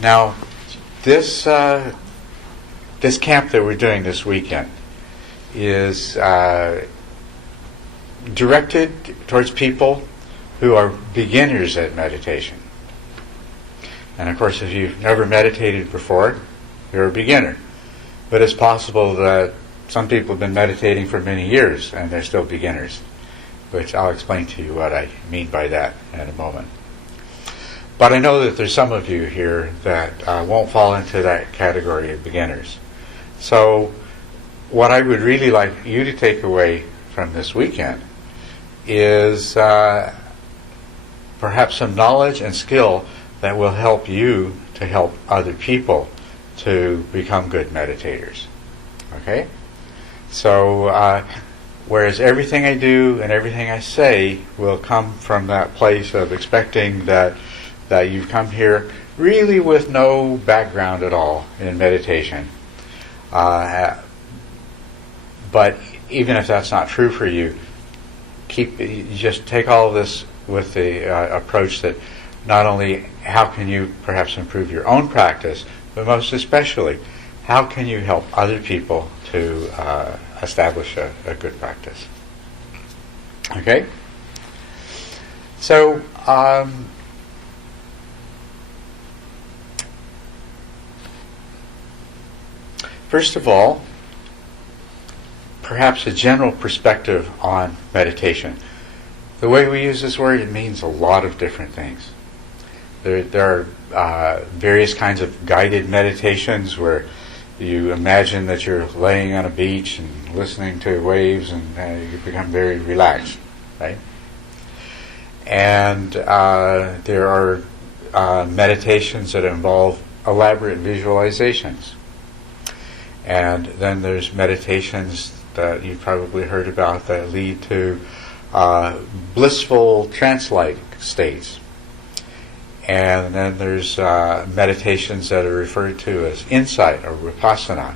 Now, this this camp that we're doing this weekend is directed towards people who are beginners at meditation. And of course, if you've never meditated before, you're a beginner. But it's possible that some people have been meditating for many years and they're still beginners, which I'll explain to you what I mean by that in a moment. But I know that there's some of you here that won't fall into that category of beginners. So what I would really like you to take away from this weekend is perhaps some knowledge and skill that will help you to help other people to become good meditators. Okay? So whereas everything I do and everything I say will come from that place of expecting that you've come here really with no background at all in meditation. But even if that's not true for you, just take all of this with the approach that not only how can you perhaps improve your own practice, but most especially, how can you help other people to establish a good practice? Okay? So, first of all, perhaps a general perspective on meditation. The way we use this word, it means a lot of different things. There are various kinds of guided meditations where you imagine that you're laying on a beach and listening to waves and you become very relaxed, right? And there are meditations that involve elaborate visualizations. And then there's meditations that you've probably heard about that lead to blissful trance-like states. And then there's meditations that are referred to as insight or vipassana.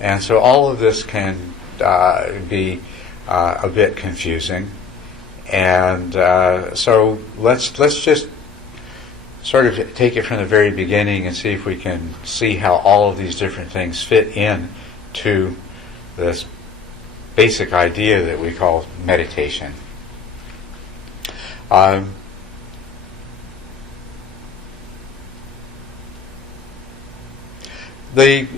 And so all of this can be a bit confusing. And so let's just sort of take it from the very beginning and see if we can see how all of these different things fit in to this basic idea that we call meditation. The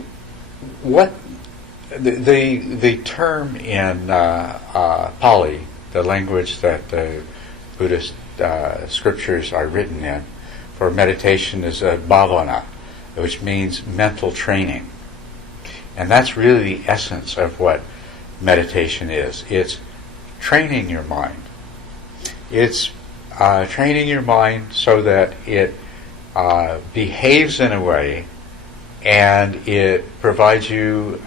term in Pali, the language that the Buddhist scriptures are written in, for meditation is bhavana, which means mental training. And that's really the essence of what meditation is. It's training your mind. It's training your mind so that it behaves in a way and it provides you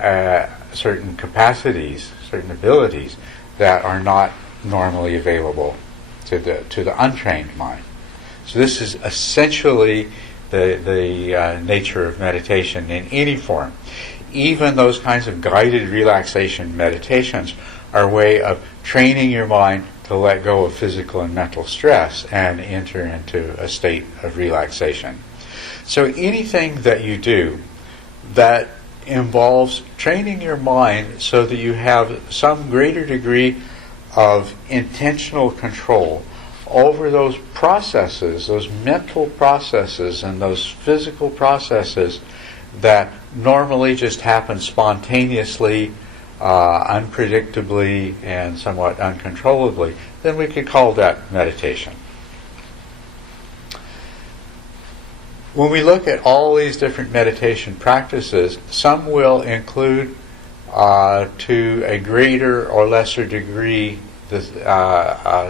certain capacities, certain abilities that are not normally available to the untrained mind. So this is essentially the nature of meditation in any form. Even those kinds of guided relaxation meditations are a way of training your mind to let go of physical and mental stress and enter into a state of relaxation. So anything that you do that involves training your mind so that you have some greater degree of intentional control over those processes, those mental processes and those physical processes that normally just happen spontaneously, unpredictably, and somewhat uncontrollably, then we could call that meditation. When we look at all these different meditation practices, some will include to a greater or lesser degree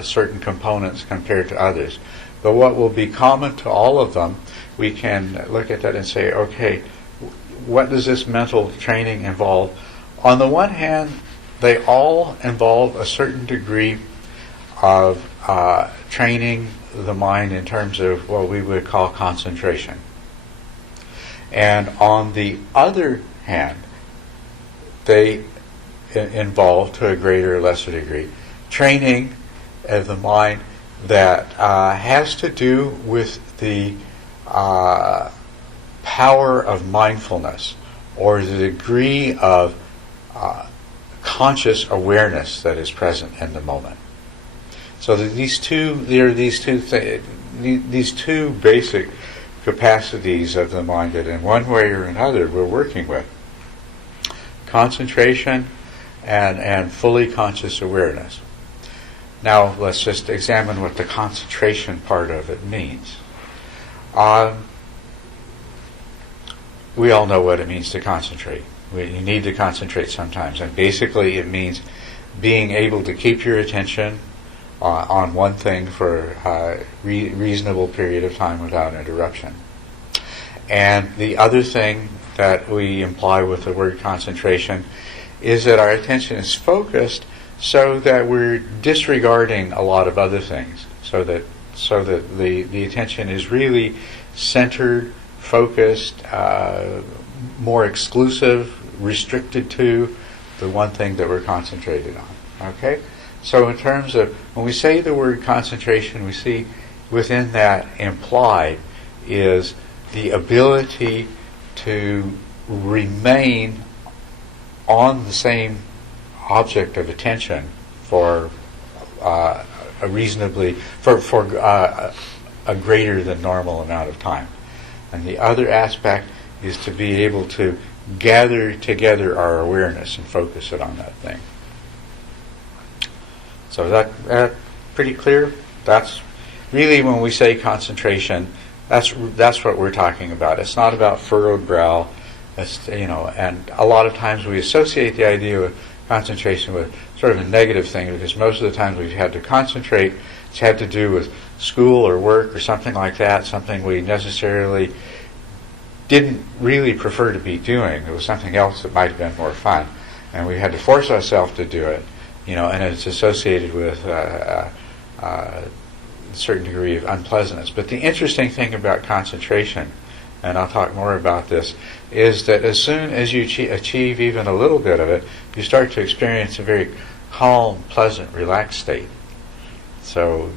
certain components compared to others. But what will be common to all of them, we can look at that and say, okay, what does this mental training involve? On the one hand, they all involve a certain degree of training the mind in terms of what we would call concentration. And on the other hand, they involve, to a greater or lesser degree, training of the mind that has to do with the power of mindfulness, or the degree of conscious awareness that is present in the moment. So that these two basic capacities of the mind that in one way or another we're working with: concentration and fully conscious awareness. Now let's just examine what the concentration part of it means. We all know what it means to concentrate. You need to concentrate sometimes, and basically it means being able to keep your attention on one thing for a reasonable period of time without interruption. And the other thing that we imply with the word concentration is that our attention is focused so that we're disregarding a lot of other things, so that the attention is really centered, focused, more exclusive, restricted to the one thing that we're concentrated on. Okay? So in terms of, when we say the word concentration, we see within that implied is the ability to remain on the same object of attention for a greater than normal amount of time. And the other aspect is to be able to gather together our awareness and focus it on that thing. So that pretty clear? That's really, when we say concentration, that's what we're talking about. It's not about furrowed brow. And a lot of times we associate the idea of concentration with sort of a negative thing, because most of the times we've had to concentrate, it's had to do with school or work or something like that, something we necessarily didn't really prefer to be doing. It was something else that might have been more fun, and we had to force ourselves to do it, and it's associated with a certain degree of unpleasantness. But the interesting thing about concentration, and I'll talk more about this, is that as soon as you achieve even a little bit of it, you start to experience a very calm, pleasant, relaxed state. So,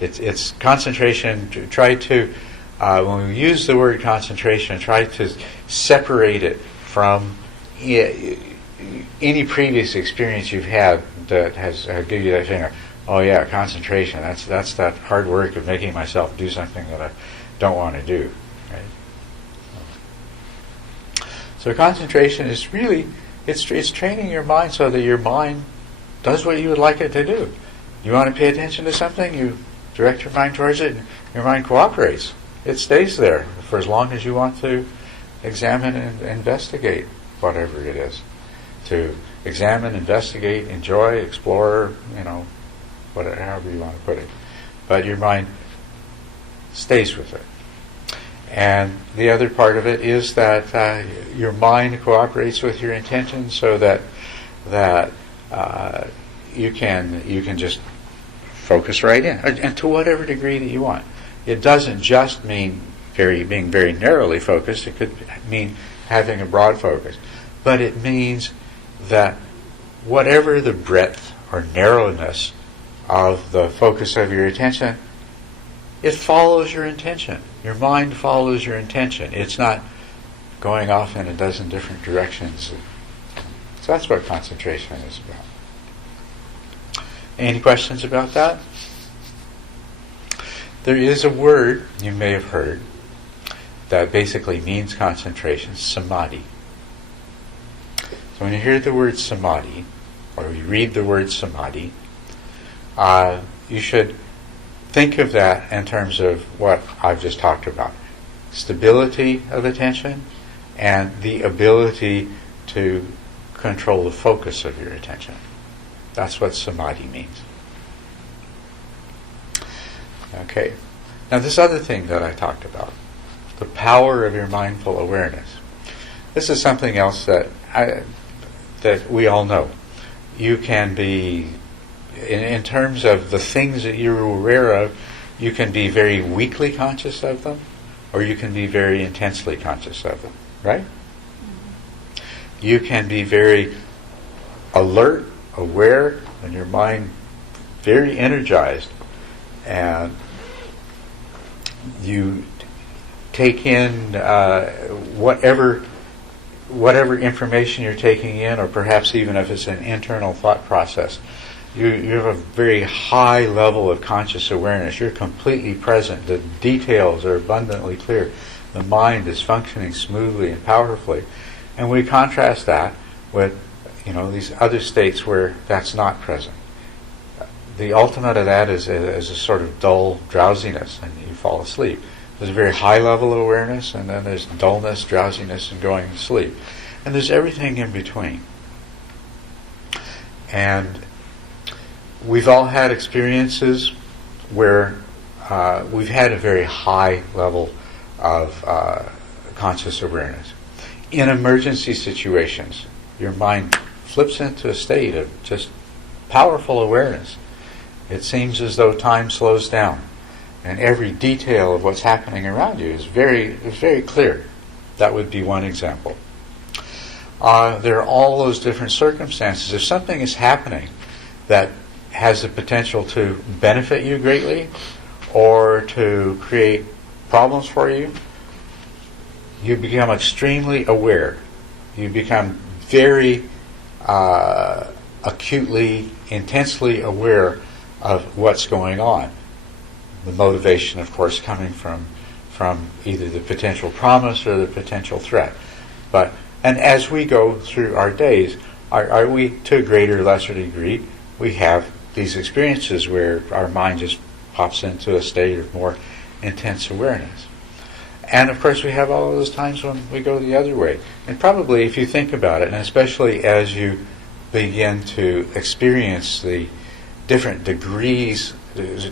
it's concentration. Try to, when we use the word concentration, try to separate it from any previous experience you've had that has given you that feeling, oh yeah, concentration, that's that hard work of making myself do something that I don't want to do. Right? So concentration is really, it's training your mind so that your mind does what you would like it to do. You want to pay attention to something, you direct your mind towards it, and your mind cooperates. It stays there for as long as you want to examine and investigate whatever it is. To examine, investigate, enjoy, explore, however you want to put it. But your mind stays with it. And the other part of it is that your mind cooperates with your intention, so that you can just focus right in, and to whatever degree that you want. It doesn't just mean being very narrowly focused. It could mean having a broad focus, but it means that whatever the breadth or narrowness of the focus of your attention, it follows your intention. Your mind follows your intention. It's not going off in a dozen different directions. So that's what concentration is about. Any questions about that? There is a word you may have heard that basically means concentration, Samadi. So when you hear the word Samadi, or you read the word Samadi, you should think of that in terms of what I've just talked about. Stability of attention and the ability to control the focus of your attention. That's what Samadhi means. Okay. Now this other thing that I talked about, the power of your mindful awareness. This is something else that we all know. You can be, in terms of the things that you're aware of, you can be very weakly conscious of them, or you can be very intensely conscious of them, right? You can be very alert, aware, and your mind very energized, and you take in whatever information you're taking in, or perhaps even if it's an internal thought process, you have a very high level of conscious awareness. You're completely present. The details are abundantly clear. The mind is functioning smoothly and powerfully. And we contrast that with, these other states where that's not present. The ultimate of that is a sort of dull drowsiness, and you fall asleep. There's a very high level of awareness, and then there's dullness, drowsiness, and going to sleep. And there's everything in between. And we've all had experiences where we've had a very high level of conscious awareness. In emergency situations, your mind flips into a state of just powerful awareness. It seems as though time slows down, and every detail of what's happening around you is very clear. That would be one example. There are all those different circumstances. If something is happening that has the potential to benefit you greatly or to create problems for you, you become extremely aware. You become very acutely, intensely aware of what's going on. The motivation, of course, coming from either the potential promise or the potential threat. And as we go through our days, are we, to a greater or lesser degree, we have these experiences where our mind just pops into a state of more intense awareness. And of course we have all of those times when we go the other way. And probably if you think about it, and especially as you begin to experience the different degrees,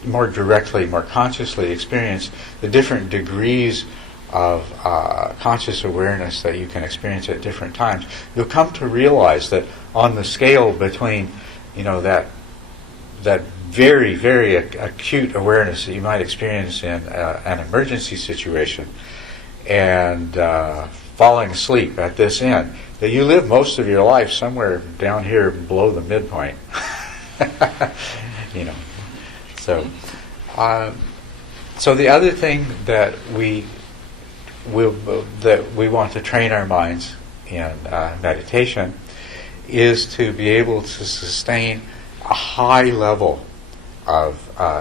more directly, more consciously experience the different degrees of conscious awareness that you can experience at different times, you'll come to realize that on the scale between, that very, very acute awareness that you might experience in an emergency situation and falling asleep at this end, that you live most of your life somewhere down here below the midpoint. So the other thing that we want to train our minds in meditation is to be able to sustain a high level of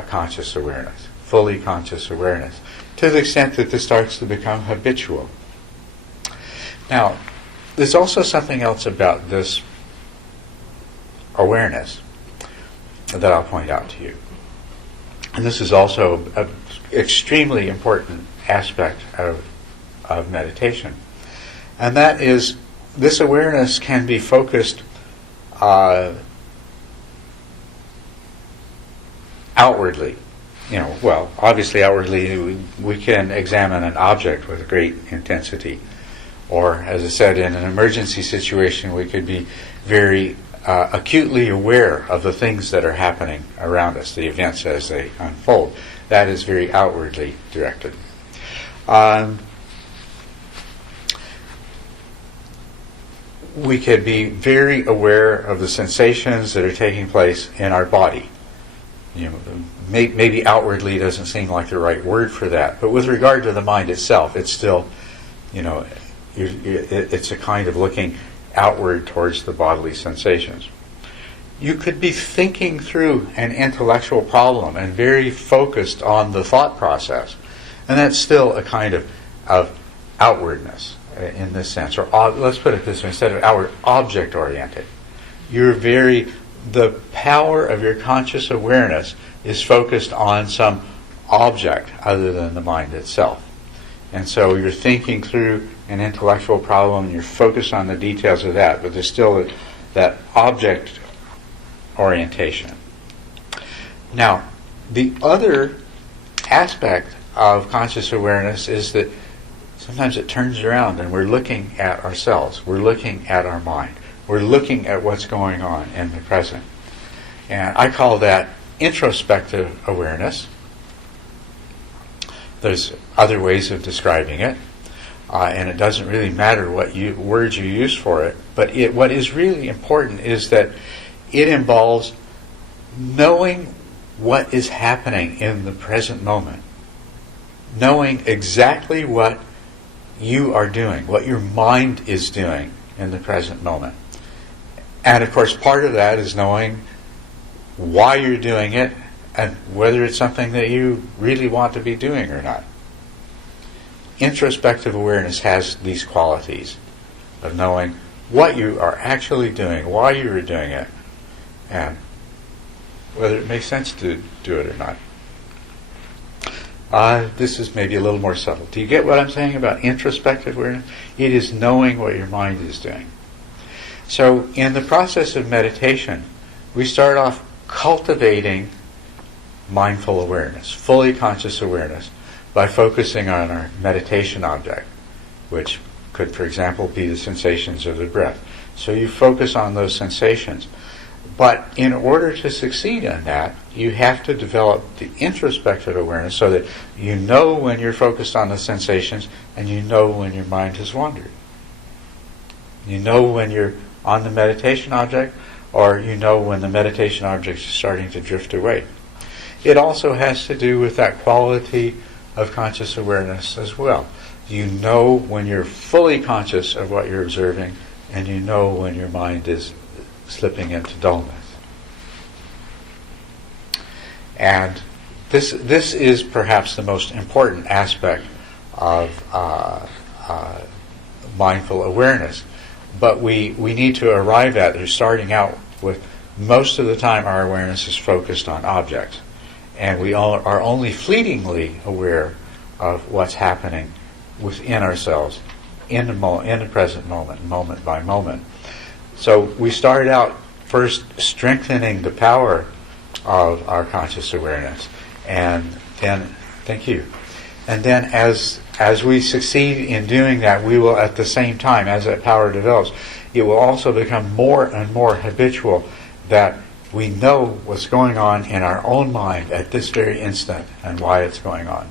conscious awareness, fully conscious awareness, to the extent that this starts to become habitual. Now, there's also something else about this awareness that I'll point out to you. And this is also an extremely important aspect of meditation. And that is, this awareness can be focused outwardly. Obviously outwardly we can examine an object with great intensity. Or, as I said, in an emergency situation we could be very acutely aware of the things that are happening around us, the events as they unfold. That is very outwardly directed. We could be very aware of the sensations that are taking place in our body. Maybe outwardly doesn't seem like the right word for that, but with regard to the mind itself, it's still, it's a kind of looking outward towards the bodily sensations. You could be thinking through an intellectual problem and very focused on the thought process, and that's still a kind of outwardness in this sense. Or let's put it this way, instead of outward, object-oriented. The power of your conscious awareness is focused on some object other than the mind itself. And so you're thinking through an intellectual problem and you're focused on the details of that, but there's still that object orientation. Now, the other aspect of conscious awareness is that sometimes it turns around and we're looking at ourselves, we're looking at our mind, we're looking at what's going on in the present. And I call that introspective awareness. There's other ways of describing it, and it doesn't really matter what words you use for it, but what is really important is that it involves knowing what is happening in the present moment, knowing exactly what you are doing, what your mind is doing in the present moment. And of course, part of that is knowing why you're doing it and whether it's something that you really want to be doing or not. Introspective awareness has these qualities of knowing what you are actually doing, why you are doing it, and whether it makes sense to do it or not. This is maybe a little more subtle. Do you get what I'm saying about introspective awareness? It is knowing what your mind is doing. So in the process of meditation, we start off cultivating mindful awareness, fully conscious awareness, by focusing on our meditation object, which could, for example, be the sensations of the breath. So you focus on those sensations. But in order to succeed in that, you have to develop the introspective awareness so that you know when you're focused on the sensations and you know when your mind has wandered. You know when you're on the meditation object, or you know when the meditation object is starting to drift away. It also has to do with that quality of conscious awareness as well. You know when you're fully conscious of what you're observing, and you know when your mind is slipping into dullness. And this is perhaps the most important aspect of mindful awareness. But we need to arrive at it starting out with, most of the time our awareness is focused on objects. And we are only fleetingly aware of what's happening within ourselves in the present moment, moment by moment. So we started out first strengthening the power of our conscious awareness, and then, thank you, and then as we succeed in doing that, we will, at the same time, as that power develops, it will also become more and more habitual that we know what's going on in our own mind at this very instant and why it's going on.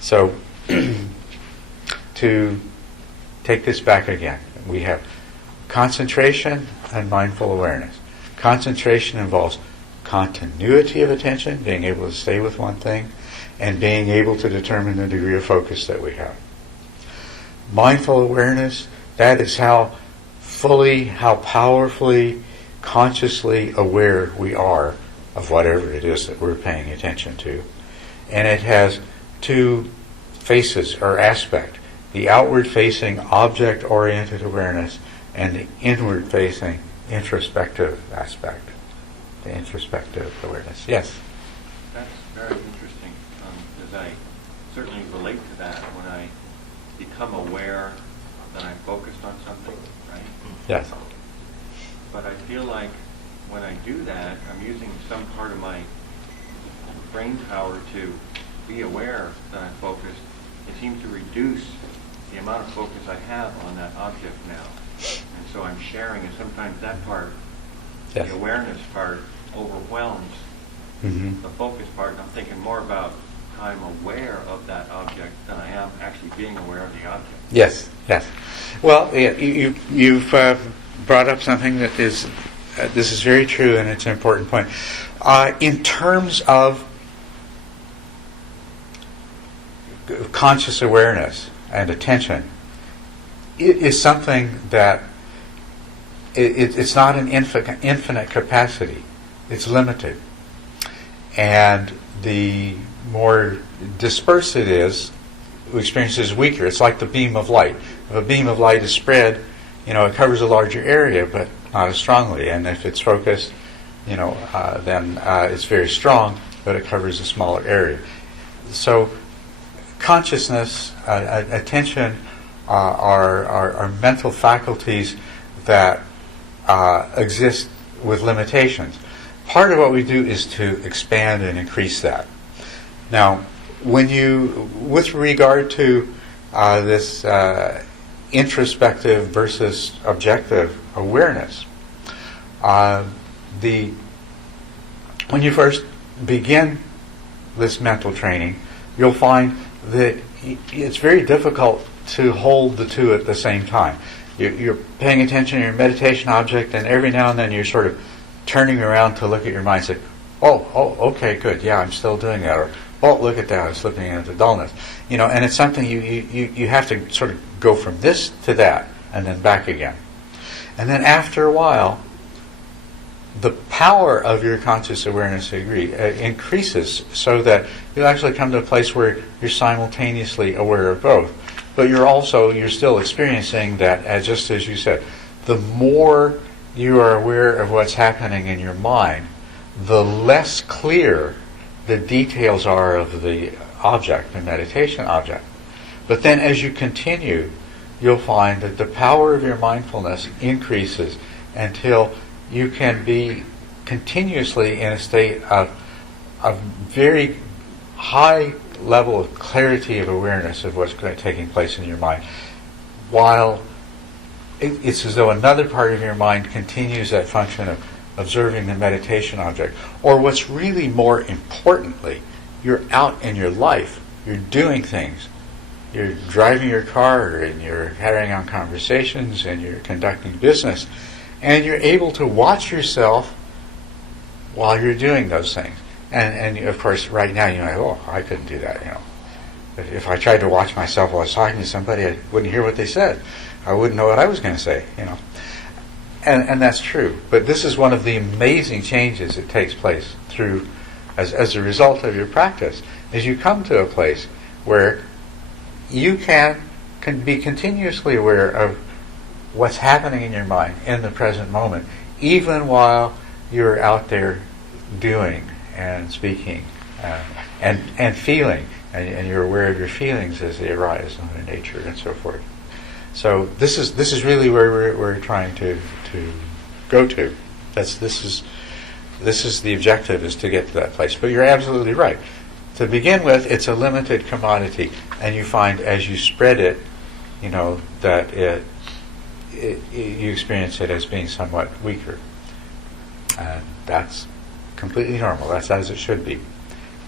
So, to take this back again, we have concentration and mindful awareness. Concentration involves continuity of attention, being able to stay with one thing, and being able to determine the degree of focus that we have. Mindful awareness, that is how fully, how powerfully, consciously aware we are of whatever it is that we're paying attention to. And it has two faces or aspect: the outward-facing, object-oriented awareness, and the inward-facing, introspective aspect, the introspective awareness. Yes? That's very interesting, because I certainly relate to that when I become aware that I'm focused on something, right? Yes. But I feel like when I do that, I'm using some part of my brain power to be aware that I'm focused. It seems to reduce the amount of focus I have on that object now. And so I'm sharing, and sometimes that part, Yes. the awareness part, overwhelms the focus part, and I'm thinking more about how I'm aware of that object than I am actually being aware of the object. Yes, yes. Well, you've brought up something that is, this is very true, and it's an important point. In terms of conscious awareness and attention, it is something that it's not an infinite capacity. It's limited. And the more dispersed it is, the experience is weaker. It's like the beam of light. If a beam of light is spread, it covers a larger area, but not as strongly. And if it's focused, then it's very strong, but it covers a smaller area. So consciousness, attention, are mental faculties that exist with limitations. Part of what we do is to expand and increase that. Now, with regard to this introspective versus objective awareness, when you first begin this mental training, you'll find that it's very difficult to hold the two at the same time. You're paying attention to your meditation object, and every now and then you're sort of turning around to look at your mind and say, oh, okay, good, yeah, I'm still doing that. Or, oh, look at that, I'm slipping into dullness. And it's something you have to sort of go from this to that, and then back again. And then after a while, the power of your conscious awareness increases, so that you'll actually come to a place where you're simultaneously aware of both. But you're still experiencing that, just as you said, the more you are aware of what's happening in your mind, the less clear the details are of the object, the meditation object. But then as you continue, you'll find that the power of your mindfulness increases until you can be continuously in a state of very high level of clarity of awareness of what's taking place in your mind, while it's as though another part of your mind continues that function of observing the meditation object. Or what's really more importantly, you're out in your life, you're doing things. You're driving your car, and you're carrying on conversations, and you're conducting business, and you're able to watch yourself while you're doing those things. And of course, right now, oh, I couldn't do that. If I tried to watch myself while I was talking to somebody, I wouldn't hear what they said. I wouldn't know what I was going to say. And that's true. But this is one of the amazing changes that takes place through, as a result of your practice, is you come to a place where you can be continuously aware of what's happening in your mind in the present moment, even while you're out there doing and speaking and feeling, and you're aware of your feelings as they arise in nature and so forth. So this is really where we're trying to go to. This is the objective, is to get to that place. But you're absolutely right. To begin with, it's a limited commodity, and you find as you spread it, that you experience it as being somewhat weaker, and that's completely normal. That's as it should be.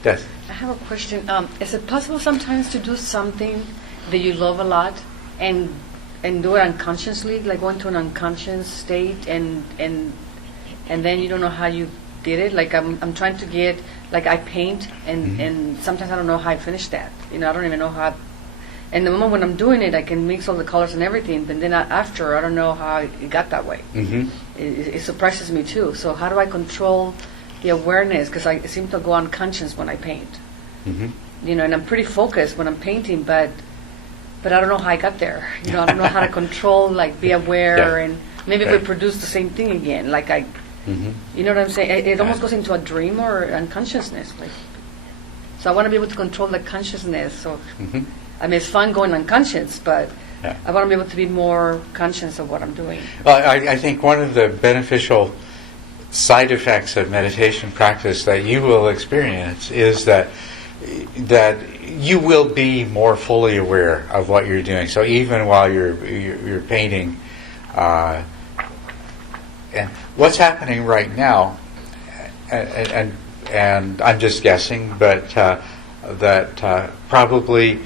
Yes. I have a question. Is it possible sometimes to do something that you love a lot and do it unconsciously, like go into an unconscious state, and then you don't know how you did it? Like I'm trying to get, like I paint, and sometimes I don't know how I finish that. I don't even know how. And the moment when I'm doing it, I can mix all the colors and everything, but then after, I don't know how it got that way. Mm-hmm. It surprises me too. So how do I control the awareness? Because I seem to go unconscious when I paint. Mm-hmm. And I'm pretty focused when I'm painting, but I don't know how I got there. I don't know how to control, like be aware, and maybe reproduce the same thing again. Like you know what I'm saying? It almost goes into a dream or unconsciousness. So I want to be able to control the consciousness. So I mean, it's fun going unconscious, but I want to be able to be more conscious of what I'm doing. Well, I think one of the beneficial side effects of meditation practice that you will experience is that you will be more fully aware of what you're doing. So even while you're painting, and what's happening right now, and I'm just guessing, but that probably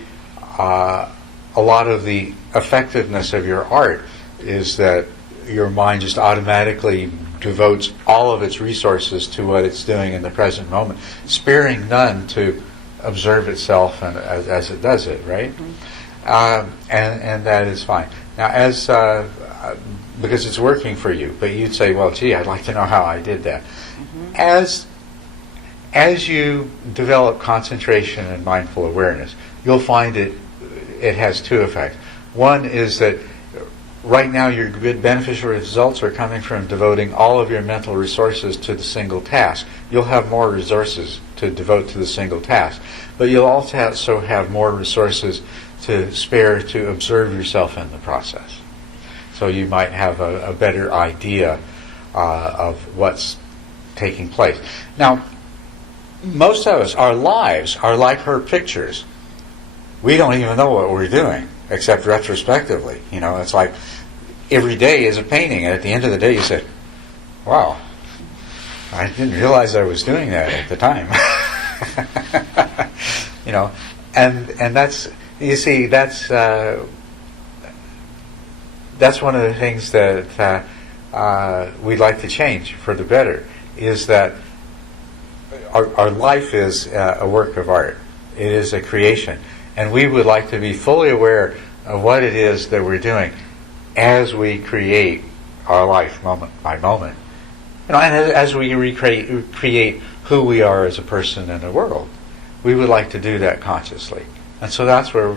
a lot of the effectiveness of your art is that your mind just automatically devotes all of its resources to what it's doing in the present moment, sparing none to observe itself and as it does it, right? And that is fine. Now, because it's working for you, but you'd say, well, gee, I'd like to know how I did that. As you develop concentration and mindful awareness, you'll find it has two effects. One is that right now your good beneficial results are coming from devoting all of your mental resources to the single task. You'll have more resources to devote to the single task, but you'll also have more resources to spare to observe yourself in the process. So you might have a better idea of what's taking place. Now, most of us, our lives are like her pictures. We don't even know what we're doing, except retrospectively. It's like every day is a painting, and at the end of the day you say, wow, I didn't realize I was doing that at the time. And that's, you see, that's one of the things that we'd like to change for the better, is that our life is a work of art. It is a creation. And we would like to be fully aware of what it is that we're doing as we create our life moment by moment. And as we create who we are as a person in the world. We would like to do that consciously. And so that's where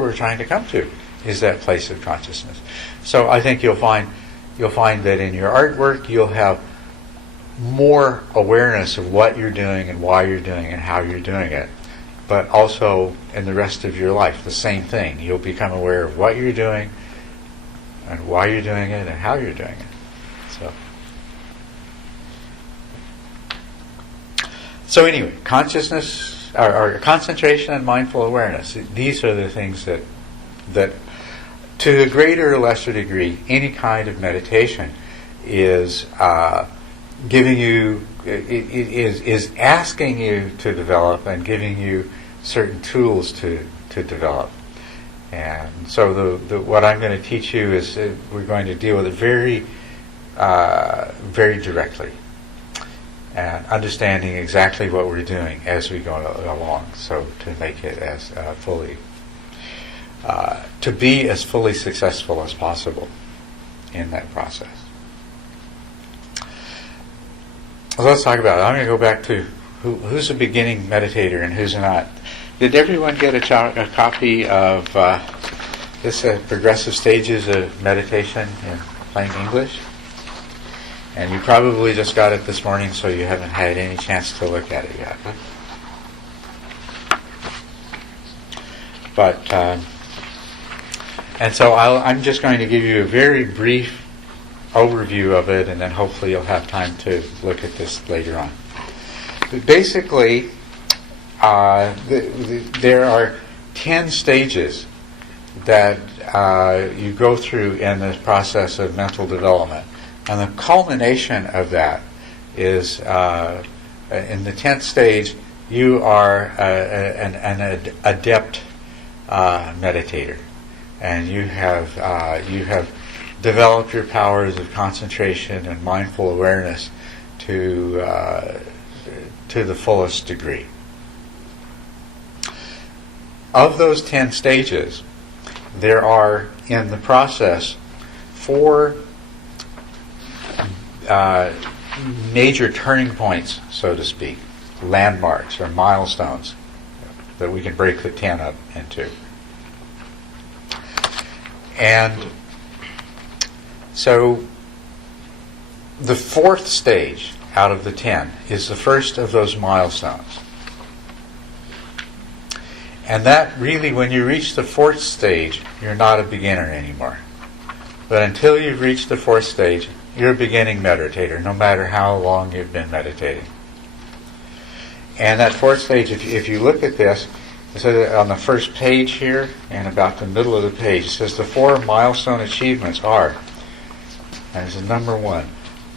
we're trying to come to, is that place of consciousness. So I think you'll find that in your artwork you'll have more awareness of what you're doing and why you're doing it and how you're doing it. But also in the rest of your life, the same thing. You'll become aware of what you're doing and why you're doing it and how you're doing it. So anyway, consciousness, or concentration and mindful awareness. These are the things that to a greater or lesser degree, any kind of meditation is giving you, is asking you to develop and giving you certain tools to develop. And so what I'm going to teach you is we're going to deal with it very, very directly, and understanding exactly what we're doing as we go along. So to make it as fully, to be as fully successful as possible in that process. Well, let's talk about it. I'm going to go back to who's a beginning meditator and who's not. Did everyone get a copy of this Progressive Stages of Meditation in Plain English? And you probably just got it this morning, so you haven't had any chance to look at it yet. But and so I'm just going to give you a very brief overview of it, and then hopefully you'll have time to look at this later on. But basically, there are 10 stages that you go through in this process of mental development. And the culmination of that is, in the 10th stage, you are an adept meditator. And you have developed your powers of concentration and mindful awareness to the fullest degree. Of those 10 stages, there are in the process 4 major turning points, so to speak, landmarks or milestones that we can break the 10 up into. And so the 4th stage out of the 10 is the first of those milestones. And that really, when you reach the 4th stage, you're not a beginner anymore. But until you've reached the 4th stage, you're a beginning meditator, no matter how long you've been meditating. And that 4th stage, if you look at this, it says on the first page here, and about the middle of the page, it says the 4 milestone achievements are, and it's number 1,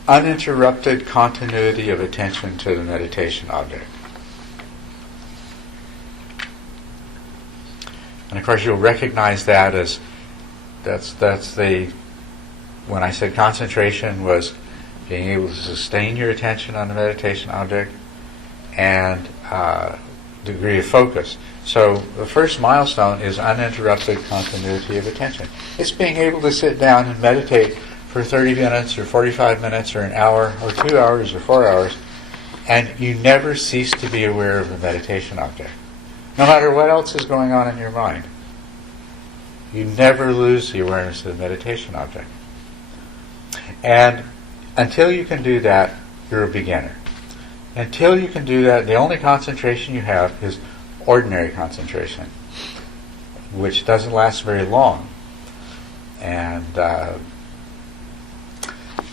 uninterrupted continuity of attention to the meditation object. And of course you'll recognize that as, that's the, when I said concentration was being able to sustain your attention on the meditation object, and degree of focus. So the first milestone is uninterrupted continuity of attention. It's being able to sit down and meditate for 30 minutes or 45 minutes or an hour or 2 hours or 4 hours, and you never cease to be aware of the meditation object. No matter what else is going on in your mind, you never lose the awareness of the meditation object. And until you can do that, you're a beginner. Until you can do that, the only concentration you have is ordinary concentration, which doesn't last very long. And, as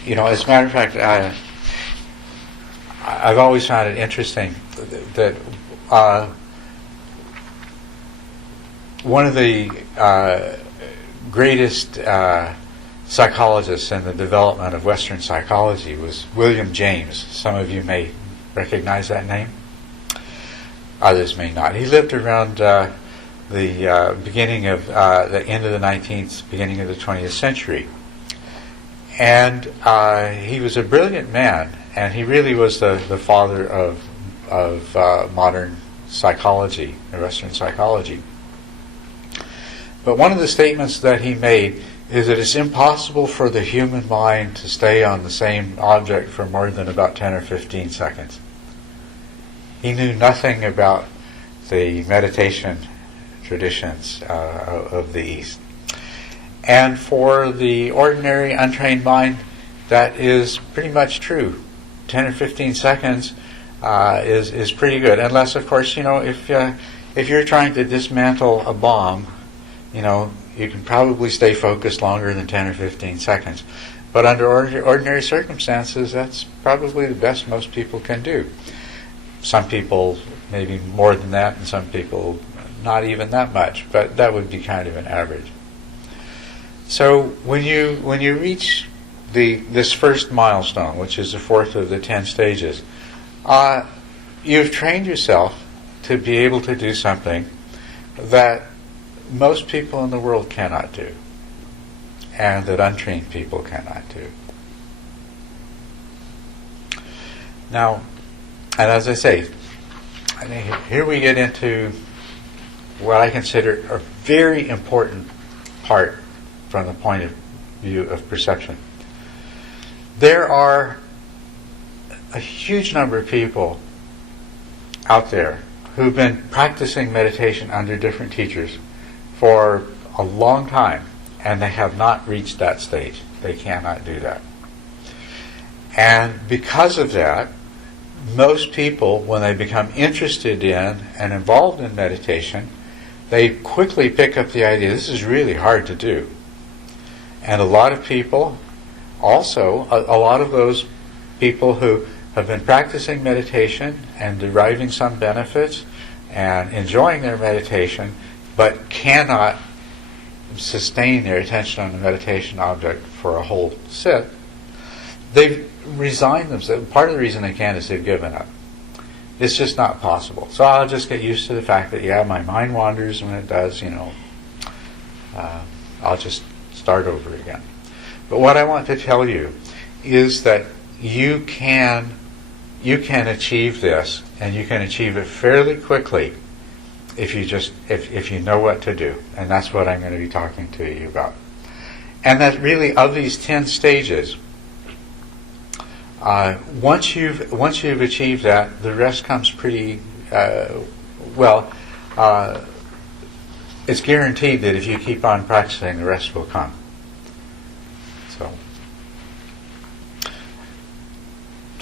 a matter of fact, I've always found it interesting that one of the greatest psychologists in the development of Western psychology was William James. Some of you may recognize that name. Others may not. He lived around the beginning of the end of the 19th, beginning of the 20th century. And he was a brilliant man, and he really was the father of modern psychology, Western psychology. But one of the statements that he made is that it's impossible for the human mind to stay on the same object for more than about 10 or 15 seconds. He knew nothing about the meditation traditions of the East. And for the ordinary untrained mind, that is pretty much true. 10 or 15 seconds is pretty good. Unless, of course, if you're trying to dismantle a bomb, you can probably stay focused longer than 10 or 15 seconds. But under ordinary circumstances, that's probably the best most people can do. Some people maybe more than that, and some people not even that much, but that would be kind of an average. So when you reach this first milestone, which is the fourth of the 10 stages, you've trained yourself to be able to do something that most people in the world cannot do, and that untrained people cannot do. Now, and as I say, here we get into what I consider a very important part from the point of view of perception. There are a huge number of people out there who've been practicing meditation under different teachers for a long time, and they have not reached that stage. They cannot do that. And because of that, most people, when they become interested in and involved in meditation, they quickly pick up the idea, this is really hard to do. And a lot of people, also, a lot of those people who have been practicing meditation and deriving some benefits and enjoying their meditation, but cannot sustain their attention on the meditation object for a whole sit, they've resigned themselves. Part of the reason they can't is they've given up. It's just not possible. So I'll just get used to the fact that, my mind wanders, and when it does, I'll just start over again. But what I want to tell you is that you can achieve this, and you can achieve it fairly quickly if you know what to do. And that's what I'm going to be talking to you about. And that really, of these 10 stages, once you've achieved that, the rest comes pretty well. It's guaranteed that if you keep on practicing, the rest will come. So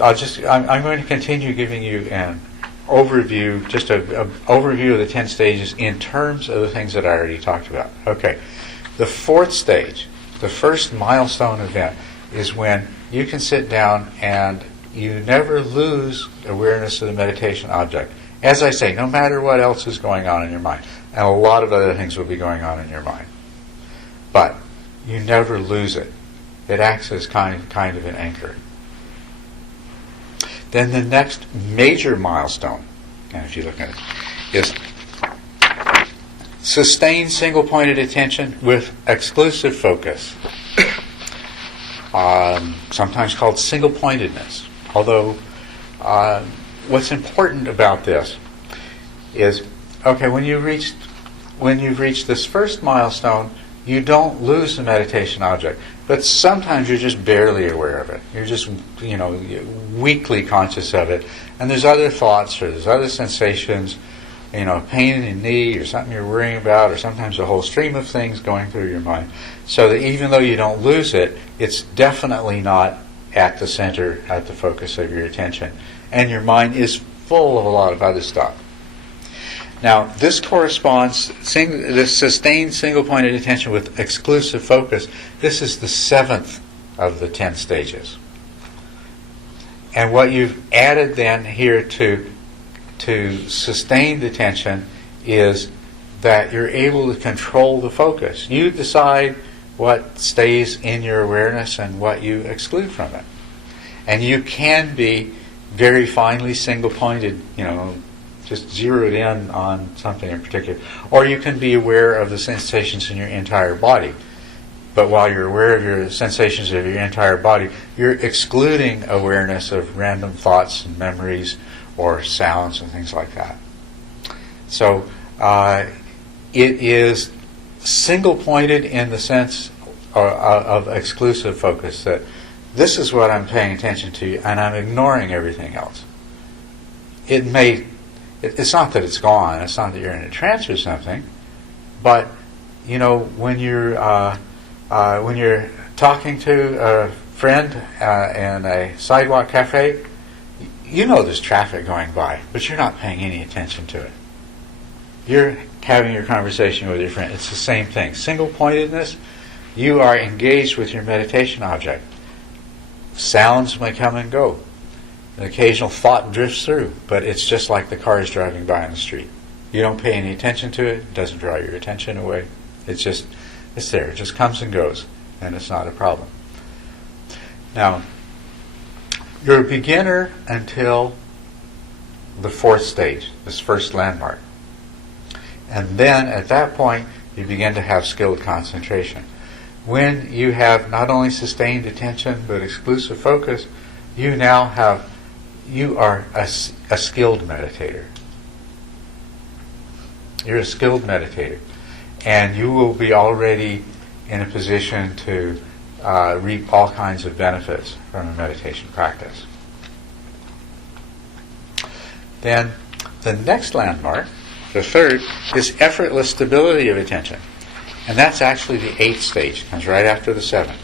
I'm going to continue giving you an overview, just an overview of the 10 stages in terms of the things that I already talked about. Okay, the fourth stage, the first milestone event, is when you can sit down and you never lose awareness of the meditation object. As I say, no matter what else is going on in your mind, and a lot of other things will be going on in your mind, but you never lose it. It acts as kind of an anchor. Then the next major milestone, and if you look at it, is sustained single-pointed attention with exclusive focus. Sometimes called single-pointedness. Although, what's important about this is, when you've reached this first milestone, you don't lose the meditation object. But sometimes you're just barely aware of it. You're just, weakly conscious of it. And there's other thoughts, or there's other sensations, pain in your knee, or something you're worrying about, or sometimes a whole stream of things going through your mind. So that even though you don't lose it, it's definitely not at the center, at the focus of your attention. And your mind is full of a lot of other stuff. Now, this corresponds, this sustained single-pointed attention with exclusive focus, this is the 7th of the 10 stages. And what you've added then here to sustained attention is that you're able to control the focus. You decide what stays in your awareness and what you exclude from it. And you can be very finely single-pointed, just zeroed in on something in particular. Or you can be aware of the sensations in your entire body. But while you're aware of your sensations of your entire body, you're excluding awareness of random thoughts and memories or sounds and things like that. So it is single-pointed in the sense of exclusive focus, that this is what I'm paying attention to, and I'm ignoring everything else. It's not that it's gone, it's not that you're in a trance or something, but when you're talking to a friend in a sidewalk cafe, there's traffic going by, but you're not paying any attention to it. You're having your conversation with your friend. It's the same thing. Single-pointedness, you are engaged with your meditation object. Sounds may come and go. An occasional thought drifts through, but it's just like the cars driving by on the street. You don't pay any attention to it. It doesn't draw your attention away. It's there. It just comes and goes, and it's not a problem. Now, you're a beginner until the fourth stage, this first landmark. And then, at that point, you begin to have skilled concentration. When you have not only sustained attention, but exclusive focus, you are a skilled meditator. You're a skilled meditator. And you will be already in a position to reap all kinds of benefits from a meditation practice. Then the next landmark, the third, is effortless stability of attention. And that's actually the 8th stage. It comes right after the 7th.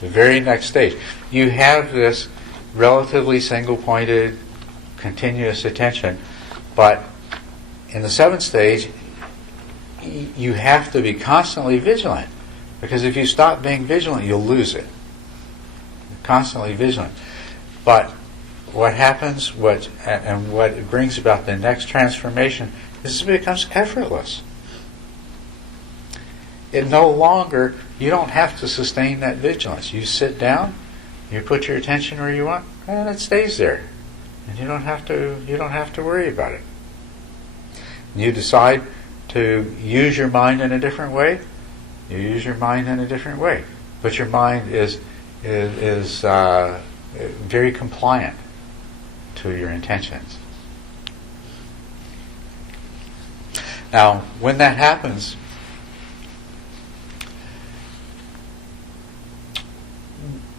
The very next stage. You have this relatively single-pointed, continuous attention, but in the 7th stage, you have to be constantly vigilant, because if you stop being vigilant, you'll lose it. You're constantly vigilant. But what happens, what it brings about the next transformation, is it becomes effortless. It no longer, you don't have to sustain that vigilance. You sit down, you put your attention where you want, and it stays there. And you don't have to worry about it. You decide to use your mind in a different way, you use your mind in a different way. But your mind is very compliant to your intentions. Now, when that happens,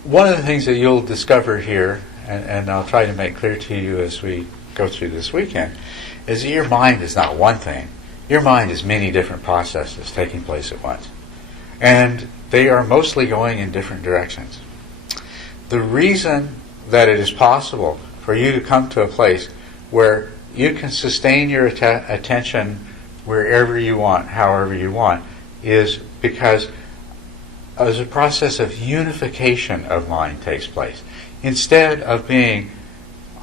one of the things that you'll discover here, and I'll try to make clear to you as we go through this weekend, is that your mind is not one thing. Your mind is many different processes taking place at once. And they are mostly going in different directions. The reason that it is possible for you to come to a place where you can sustain your attention wherever you want, however you want, is because as a process of unification of mind takes place. Instead of being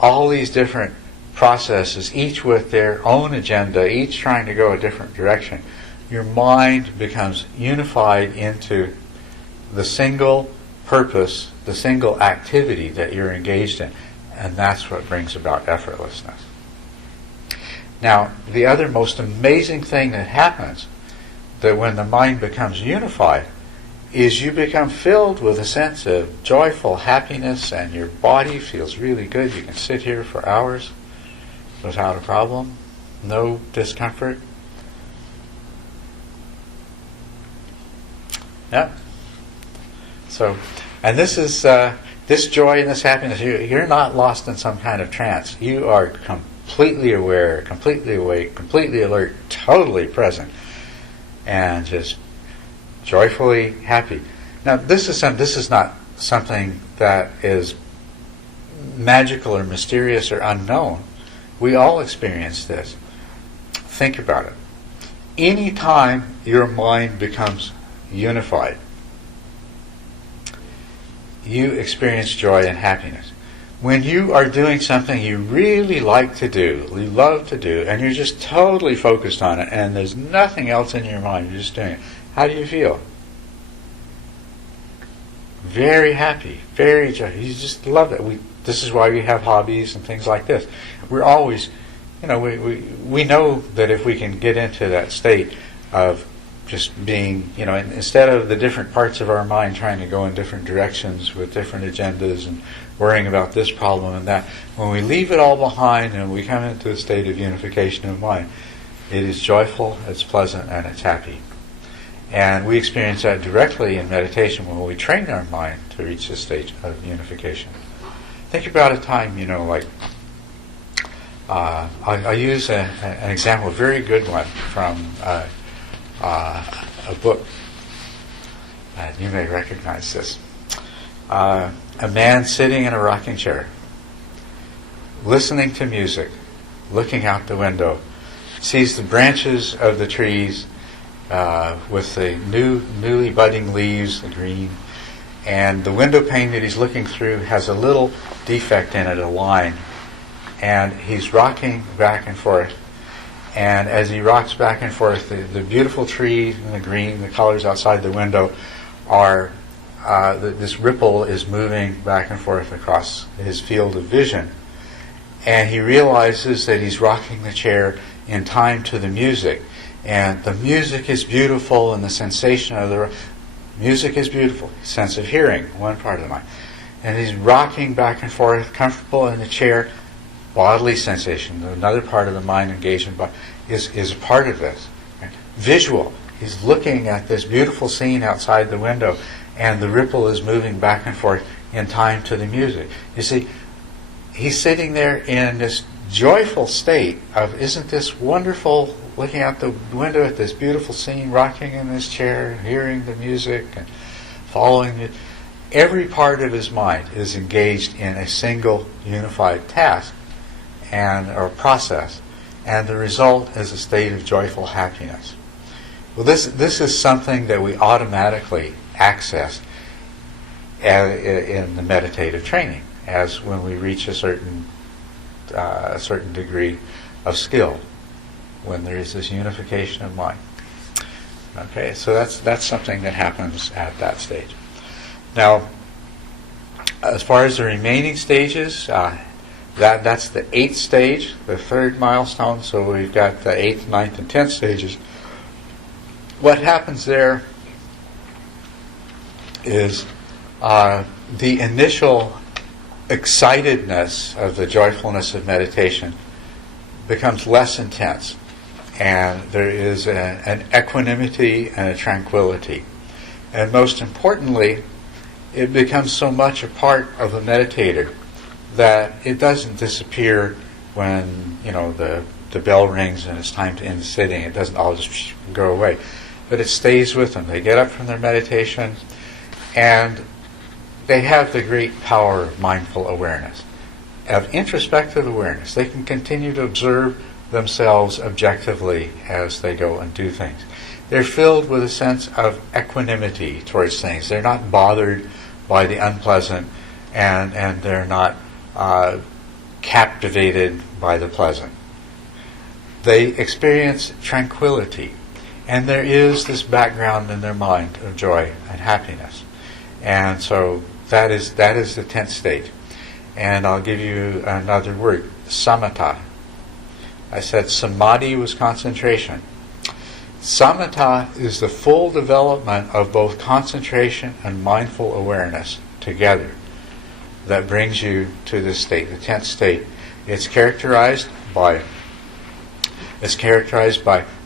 all these different processes, each with their own agenda, each trying to go a different direction, your mind becomes unified into the single purpose, the single activity that you're engaged in. And that's what brings about effortlessness. Now, the other most amazing thing that happens, that when the mind becomes unified, is you become filled with a sense of joyful happiness, and your body feels really good. You can sit here for hours without a problem, no discomfort. Yeah. So, and this is this joy and this happiness. You're not lost in some kind of trance. You are completely aware, completely awake, completely alert, totally present, and just joyfully happy. Now, this is not something that is magical or mysterious or unknown. We all experience this. Think about it. Any time your mind becomes unified, you experience joy and happiness. When you are doing something you really like to do, you love to do, and you're just totally focused on it, and there's nothing else in your mind, you're just doing it, how do you feel? Very happy, very joyful. You just love it. This is why we have hobbies and things like this. We're always, we know that if we can get into that state of just being, instead of the different parts of our mind trying to go in different directions with different agendas and worrying about this problem and that, when we leave it all behind and we come into a state of unification of mind, it is joyful, it's pleasant, and it's happy. And we experience that directly in meditation when we train our mind to reach this stage of unification. Think about a time, I'll use an example, a very good one from a book. You may recognize this. A man sitting in a rocking chair, listening to music, looking out the window, sees the branches of the trees with the newly budding leaves, the green, and the window pane that he's looking through has a little defect in it, a line, and he's rocking back and forth. And as he rocks back and forth, the beautiful trees and the green, the colors outside the window are, this ripple is moving back and forth across his field of vision. And he realizes that he's rocking the chair in time to the music. And the music is beautiful, and the sensation of the music is beautiful. Sense of hearing, one part of the mind. And he's rocking back and forth, comfortable in the chair. Bodily sensation, another part of the mind engagement, is a part of this. Right? Visual, he's looking at this beautiful scene outside the window, and the ripple is moving back and forth in time to the music. You see, he's sitting there in this joyful state of, isn't this wonderful, looking out the window at this beautiful scene, rocking in this chair, hearing the music, and following it. Every part of his mind is engaged in a single unified task or process, and the result is a state of joyful happiness. Well, this is something that we automatically access in the meditative training, as when we reach a certain degree of skill, when there is this unification of mind. Okay, so that's something that happens at that stage. Now, as far as the remaining stages, that's the 8th stage, the 3rd milestone. So we've got the 8th, 9th, and 10th stages. What happens there is the initial excitedness of the joyfulness of meditation becomes less intense, and there is an equanimity and a tranquility. And most importantly, it becomes so much a part of the meditator that it doesn't disappear when the bell rings and it's time to end the sitting. It doesn't all just go away, but it stays with them. They get up from their meditation, and they have the great power of mindful awareness, of introspective awareness. They can continue to observe themselves objectively as they go and do things. They're filled with a sense of equanimity towards things. They're not bothered by the unpleasant, and they're not captivated by the pleasant. They experience tranquility, and there is this background in their mind of joy and happiness. And so that is the 10th stage. And I'll give you another word, Samata. I said Samadi was concentration. Samata is the full development of both concentration and mindful awareness together that brings you to this state, the 10th state. It's characterized by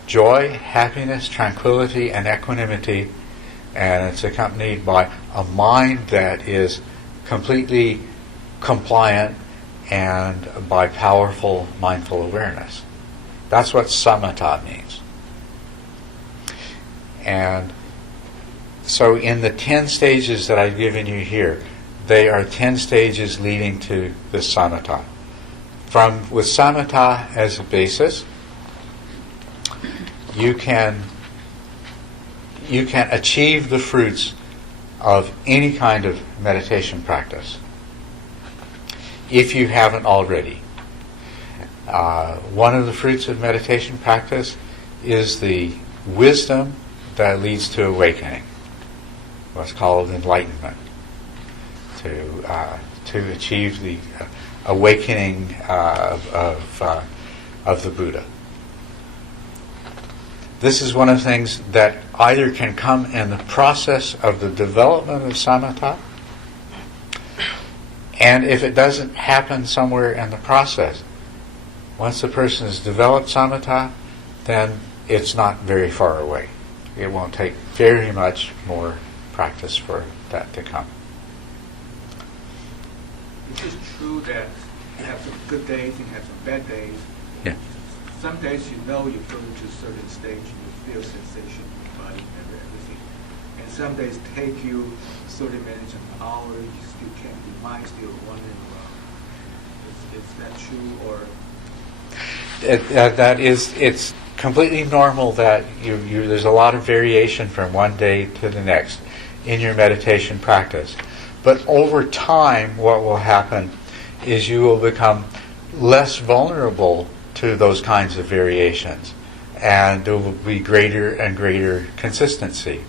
joy, happiness, tranquility, and equanimity, and it's accompanied by a mind that is completely compliant and by powerful mindful awareness. That's what samatha means. And so in the 10 stages that I've given you here, they are 10 stages leading to the samatha. With samatha as a basis, you can achieve the fruits of any kind of meditation practice, if you haven't already. One of the fruits of meditation practice is the wisdom that leads to awakening, what's called enlightenment, to achieve the awakening of the Buddha. This is one of the things that either can come in the process of the development of samatha, and if it doesn't happen somewhere in the process, once the person has developed samatha, then it's not very far away. It won't take very much more practice for that to come. It's just true that you have some good days and you have some bad days. Yeah. Some days you know you're going to a certain stage and you feel sensation in your body and everything. And some days take you 30 minutes, an hour, you still can't, your mind still wandering around. Is that true, or? It's completely normal that there's a lot of variation from one day to the next in your meditation practice. But over time, what will happen is you will become less vulnerable to those kinds of variations, and there will be greater and greater consistency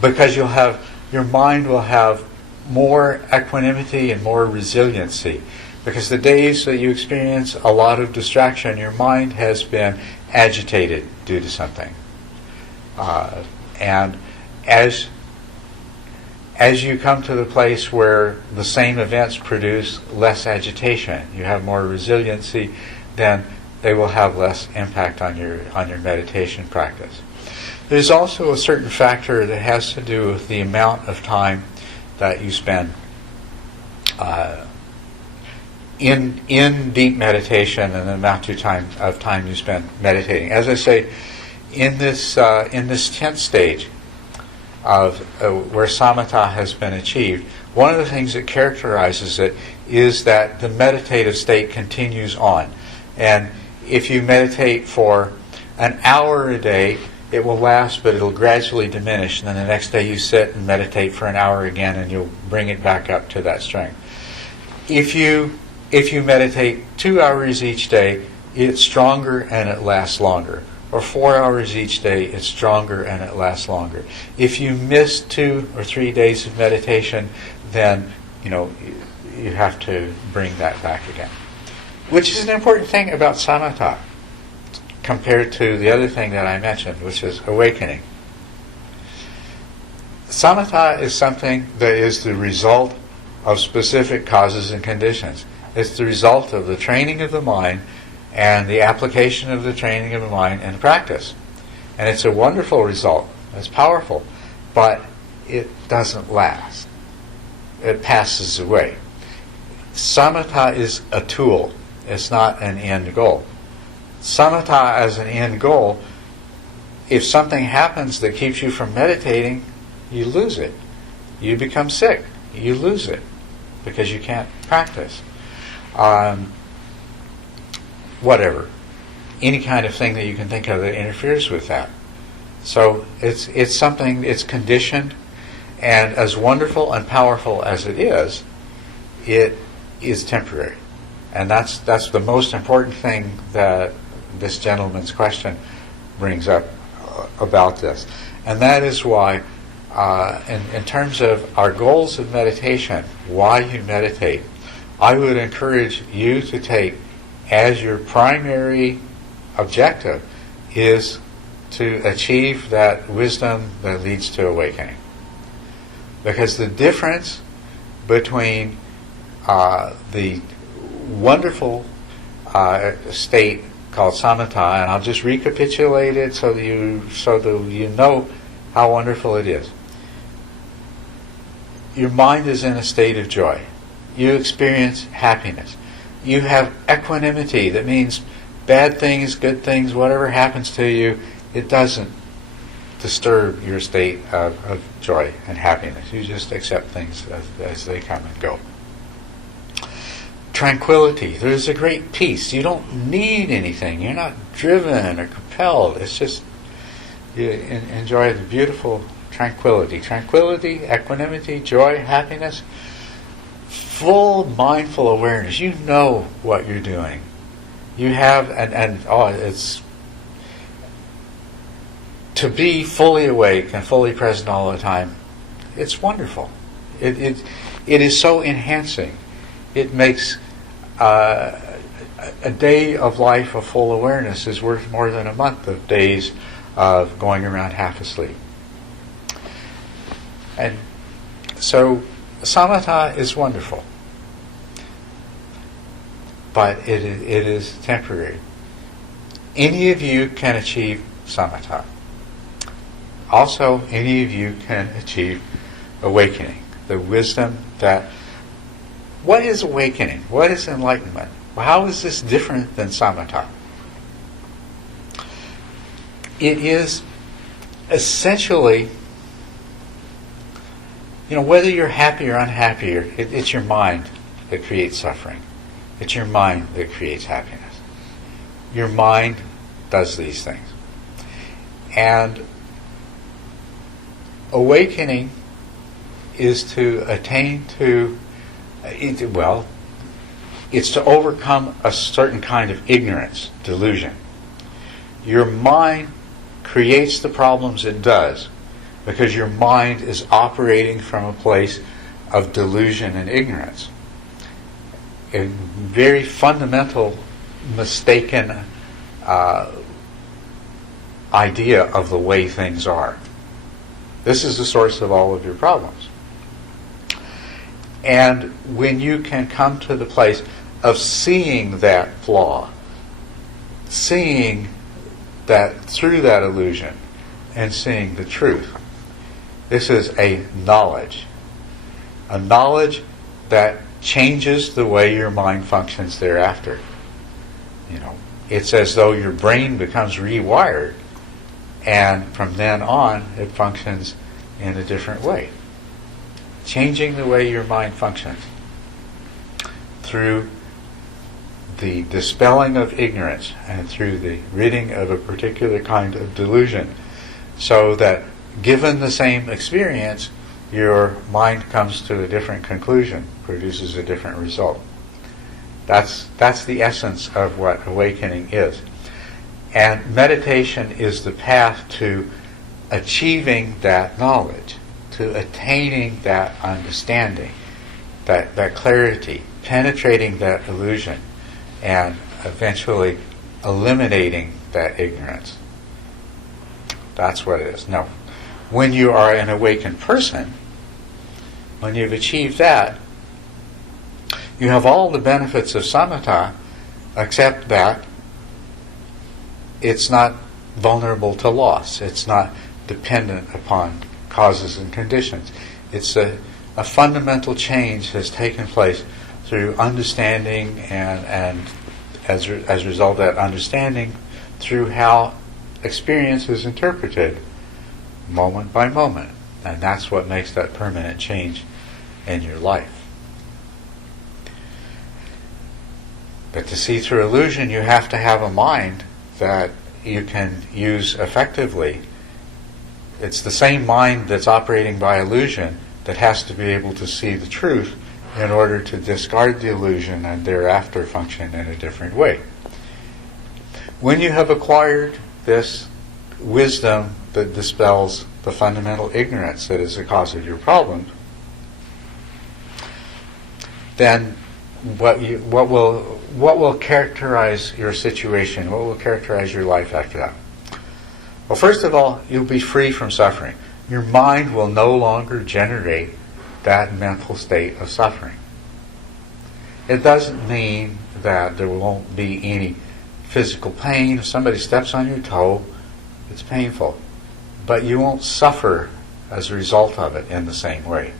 because your mind will have more equanimity and more resiliency. Because the days that you experience a lot of distraction, your mind has been agitated due to something. And as you come to the place where the same events produce less agitation, you have more resiliency, then they will have less impact on your meditation practice. There's also a certain factor that has to do with the amount of time that you spend in deep meditation and the amount of time you spend meditating. As I say, in this 10th stage of where samatha has been achieved, one of the things that characterizes it is that the meditative state continues on. And if you meditate for an hour a day, it will last, but it'll gradually diminish. And then the next day you sit and meditate for an hour again, and you'll bring it back up to that strength. If you meditate 2 hours each day, it's stronger and it lasts longer. Or 4 hours each day, it's stronger and it lasts longer. If you miss 2 or 3 days of meditation, then you have to bring that back again. Which is an important thing about samatha compared to the other thing that I mentioned, which is awakening. Samatha is something that is the result of specific causes and conditions. It's the result of the training of the mind and the application of the training of the mind in practice. And it's a wonderful result. It's powerful. But it doesn't last. It passes away. Samatha is a tool. It's not an end goal. Samatha as an end goal, if something happens that keeps you from meditating, you lose it. You become sick. You lose it because you can't practice. Whatever. Any kind of thing that you can think of that interferes with that. So it's something, it's conditioned, and as wonderful and powerful as it is temporary. And that's the most important thing that this gentleman's question brings up about this. And that is why, in terms of our goals of meditation, why you meditate, I would encourage you to take as your primary objective is to achieve that wisdom that leads to awakening. Because the difference between the wonderful state called samatha, and I'll just recapitulate it so that you know how wonderful it is. Your mind is in a state of joy. You experience happiness. You have equanimity. That means bad things, good things, whatever happens to you, it doesn't disturb your state of joy and happiness. You just accept things as they come and go. Tranquility. There's a great peace. You don't need anything. You're not driven or compelled. It's just you enjoy the beautiful tranquility. Tranquility, equanimity, joy, happiness. Full mindful awareness. You know what you're doing. You have, it's to be fully awake and fully present all the time. It's wonderful. It is so enhancing. It makes a day of life of full awareness is worth more than a month of days of going around half asleep. And so Samata is wonderful, but it is temporary. Any of you can achieve Samata. Also, any of you can achieve awakening, the wisdom that... What is awakening? What is enlightenment? How is this different than Samata? It is essentially, whether you're happy or unhappy, it's your mind that creates suffering. It's your mind that creates happiness. Your mind does these things. And awakening is to attain to, it's to overcome a certain kind of ignorance, delusion. Your mind creates the problems it does because your mind is operating from a place of delusion and ignorance. A very fundamental, mistaken idea of the way things are. This is the source of all of your problems. And when you can come to the place of seeing that flaw, seeing that through that illusion, and seeing the truth, this is a knowledge that changes the way your mind functions thereafter. It's as though your brain becomes rewired, and from then on it functions in a different way. Changing the way your mind functions through the dispelling of ignorance and through the ridding of a particular kind of delusion, so that given the same experience, your mind comes to a different conclusion, produces a different result. That's the essence of what awakening is. And meditation is the path to achieving that knowledge, to attaining that understanding, that clarity, penetrating that illusion, and eventually eliminating that ignorance. That's what it is. Now, when you are an awakened person, when you've achieved that, you have all the benefits of samatha, except that it's not vulnerable to loss. It's not dependent upon causes and conditions. It's a fundamental change has taken place through understanding and as a result of that understanding, through how experience is interpreted moment by moment. And that's what makes that permanent change in your life. But to see through illusion, you have to have a mind that you can use effectively. It's the same mind that's operating by illusion that has to be able to see the truth in order to discard the illusion and thereafter function in a different way. When you have acquired this wisdom that dispels the fundamental ignorance that is the cause of your problems, then what will characterize your situation? What will characterize your life after that? Well, first of all, you'll be free from suffering. Your mind will no longer generate that mental state of suffering. It doesn't mean that there won't be any physical pain. If somebody steps on your toe, it's painful. But you won't suffer as a result of it in the same way.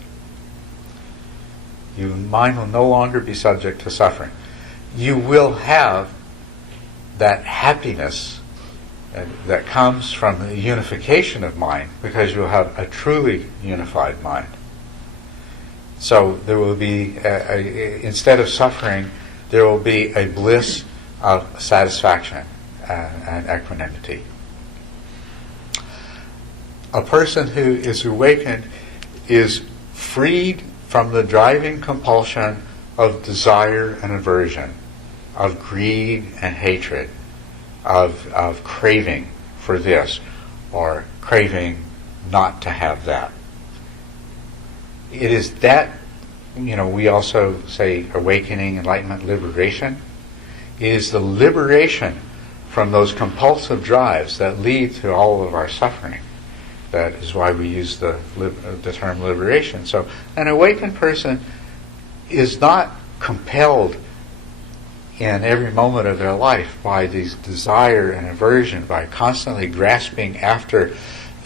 Your mind will no longer be subject to suffering. You will have that happiness that comes from the unification of mind, because you'll have a truly unified mind. So there will be, instead of suffering, there will be a bliss of satisfaction and equanimity. A person who is awakened is freed from the driving compulsion of desire and aversion, of greed and hatred, of craving for this or craving not to have that. It is that, we also say awakening, enlightenment, liberation. It is the liberation from those compulsive drives that lead to all of our suffering. That is why we use the term liberation. So an awakened person is not compelled in every moment of their life by these desire and aversion, by constantly grasping after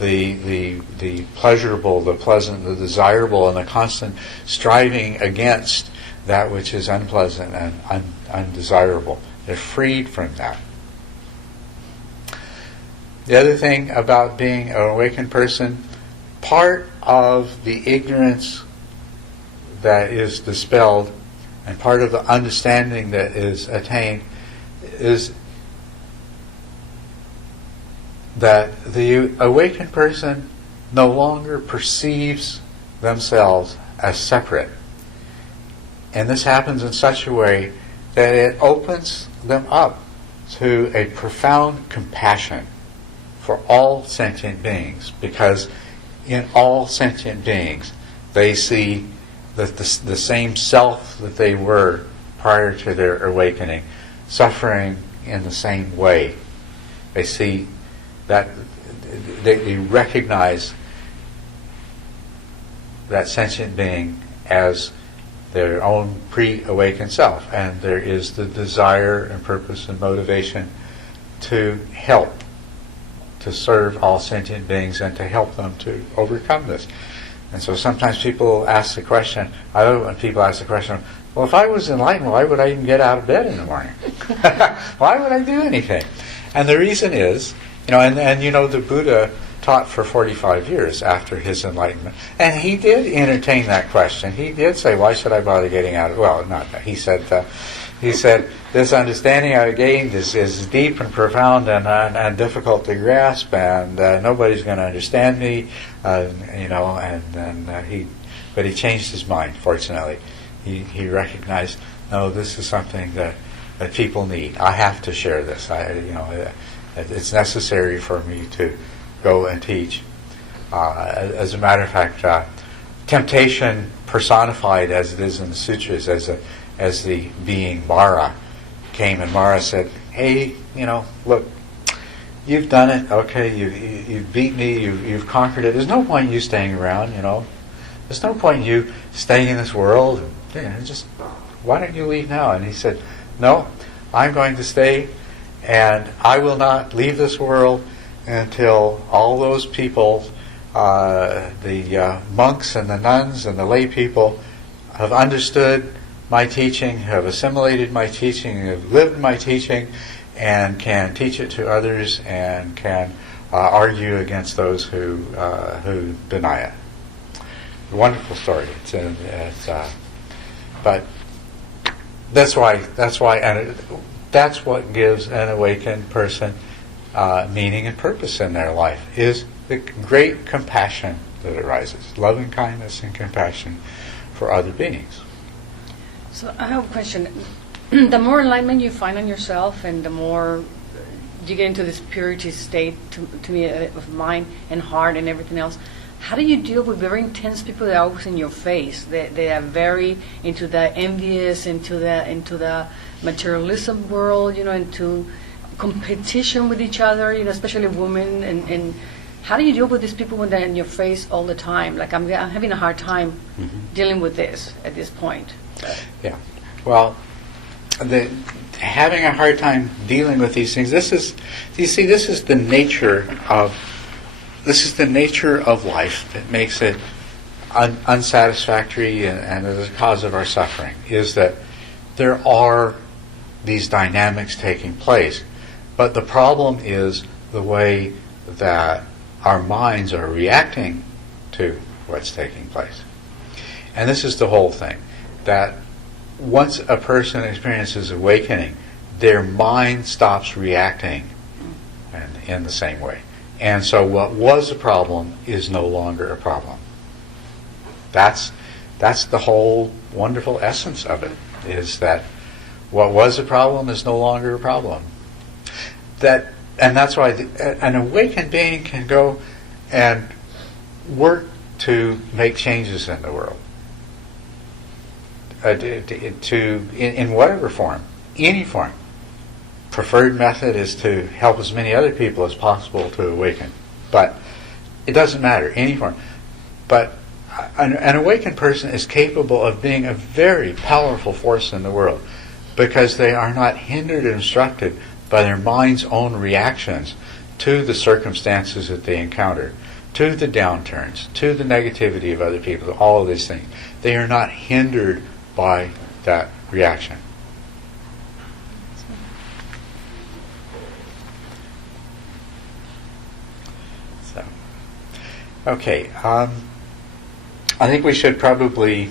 the pleasurable, the pleasant, the desirable, and the constant striving against that which is unpleasant and undesirable. They're freed from that. The other thing about being an awakened person, part of the ignorance that is dispelled and part of the understanding that is attained is that the awakened person no longer perceives themselves as separate. And this happens in such a way that it opens them up to a profound compassion for all sentient beings, because in all sentient beings they see that the same self that they were prior to their awakening suffering in the same way. They see that they recognize that sentient being as their own pre-awakened self, and there is the desire and purpose and motivation to help, to serve all sentient beings and to help them to overcome this. And so sometimes people ask the question, I love it when people ask the question, well, if I was enlightened, why would I even get out of bed in the morning? Why would I do anything? And the reason is, the Buddha taught for 45 years after his enlightenment. And he did entertain that question. He did say, why should I bother getting out of, well, not that. He said, this understanding I gained is deep and profound and difficult to grasp, and nobody's going to understand me, but he changed his mind, fortunately. He recognized, no, this is something that people need. I have to share this. It's necessary for me to go and teach. As a matter of fact, temptation personified as it is in the sutras as the being Mara came, and Mara said, hey, look, you've done it, okay, you've beat me, you've conquered it, there's no point in you staying around, there's no point in you staying in this world, just, why don't you leave now? And he said, no, I'm going to stay, and I will not leave this world until all those people, the monks and the nuns and the lay people, have understood my teaching, have assimilated my teaching, have lived my teaching, and can teach it to others, and can argue against those who deny it. A wonderful story. But that's why, and that's what gives an awakened person meaning and purpose in their life, is the great compassion that arises, loving kindness and compassion for other beings. So I have a question. The more enlightenment you find on yourself, and the more you get into this purity state, to me, of mind and heart and everything else, how do you deal with very intense people that are always in your face? They are very into the envious, into the materialism world, into competition with each other, especially women. And how do you deal with these people when they're in your face all the time? Like I'm having a hard time dealing with this at this point. Yeah. Well, having a hard time dealing with these things. This is the nature of life that makes it unsatisfactory and is the cause of our suffering. Is that there are these dynamics taking place, but the problem is the way that our minds are reacting to what's taking place. And this is the whole thing. That once a person experiences awakening, their mind stops reacting in the same way. And so what was a problem is no longer a problem. That's the whole wonderful essence of it, is that what was a problem is no longer a problem. And that's why an awakened being can go and work to make changes in the world. In whatever form, any form. preferred method is to help as many other people as possible to awaken. But it doesn't matter, any form. But an awakened person is capable of being a very powerful force in the world because they are not hindered and obstructed by their mind's own reactions to the circumstances that they encounter, to the downturns, to the negativity of other people, all of these things. They are not hindered by that reaction. So, okay. I think we should probably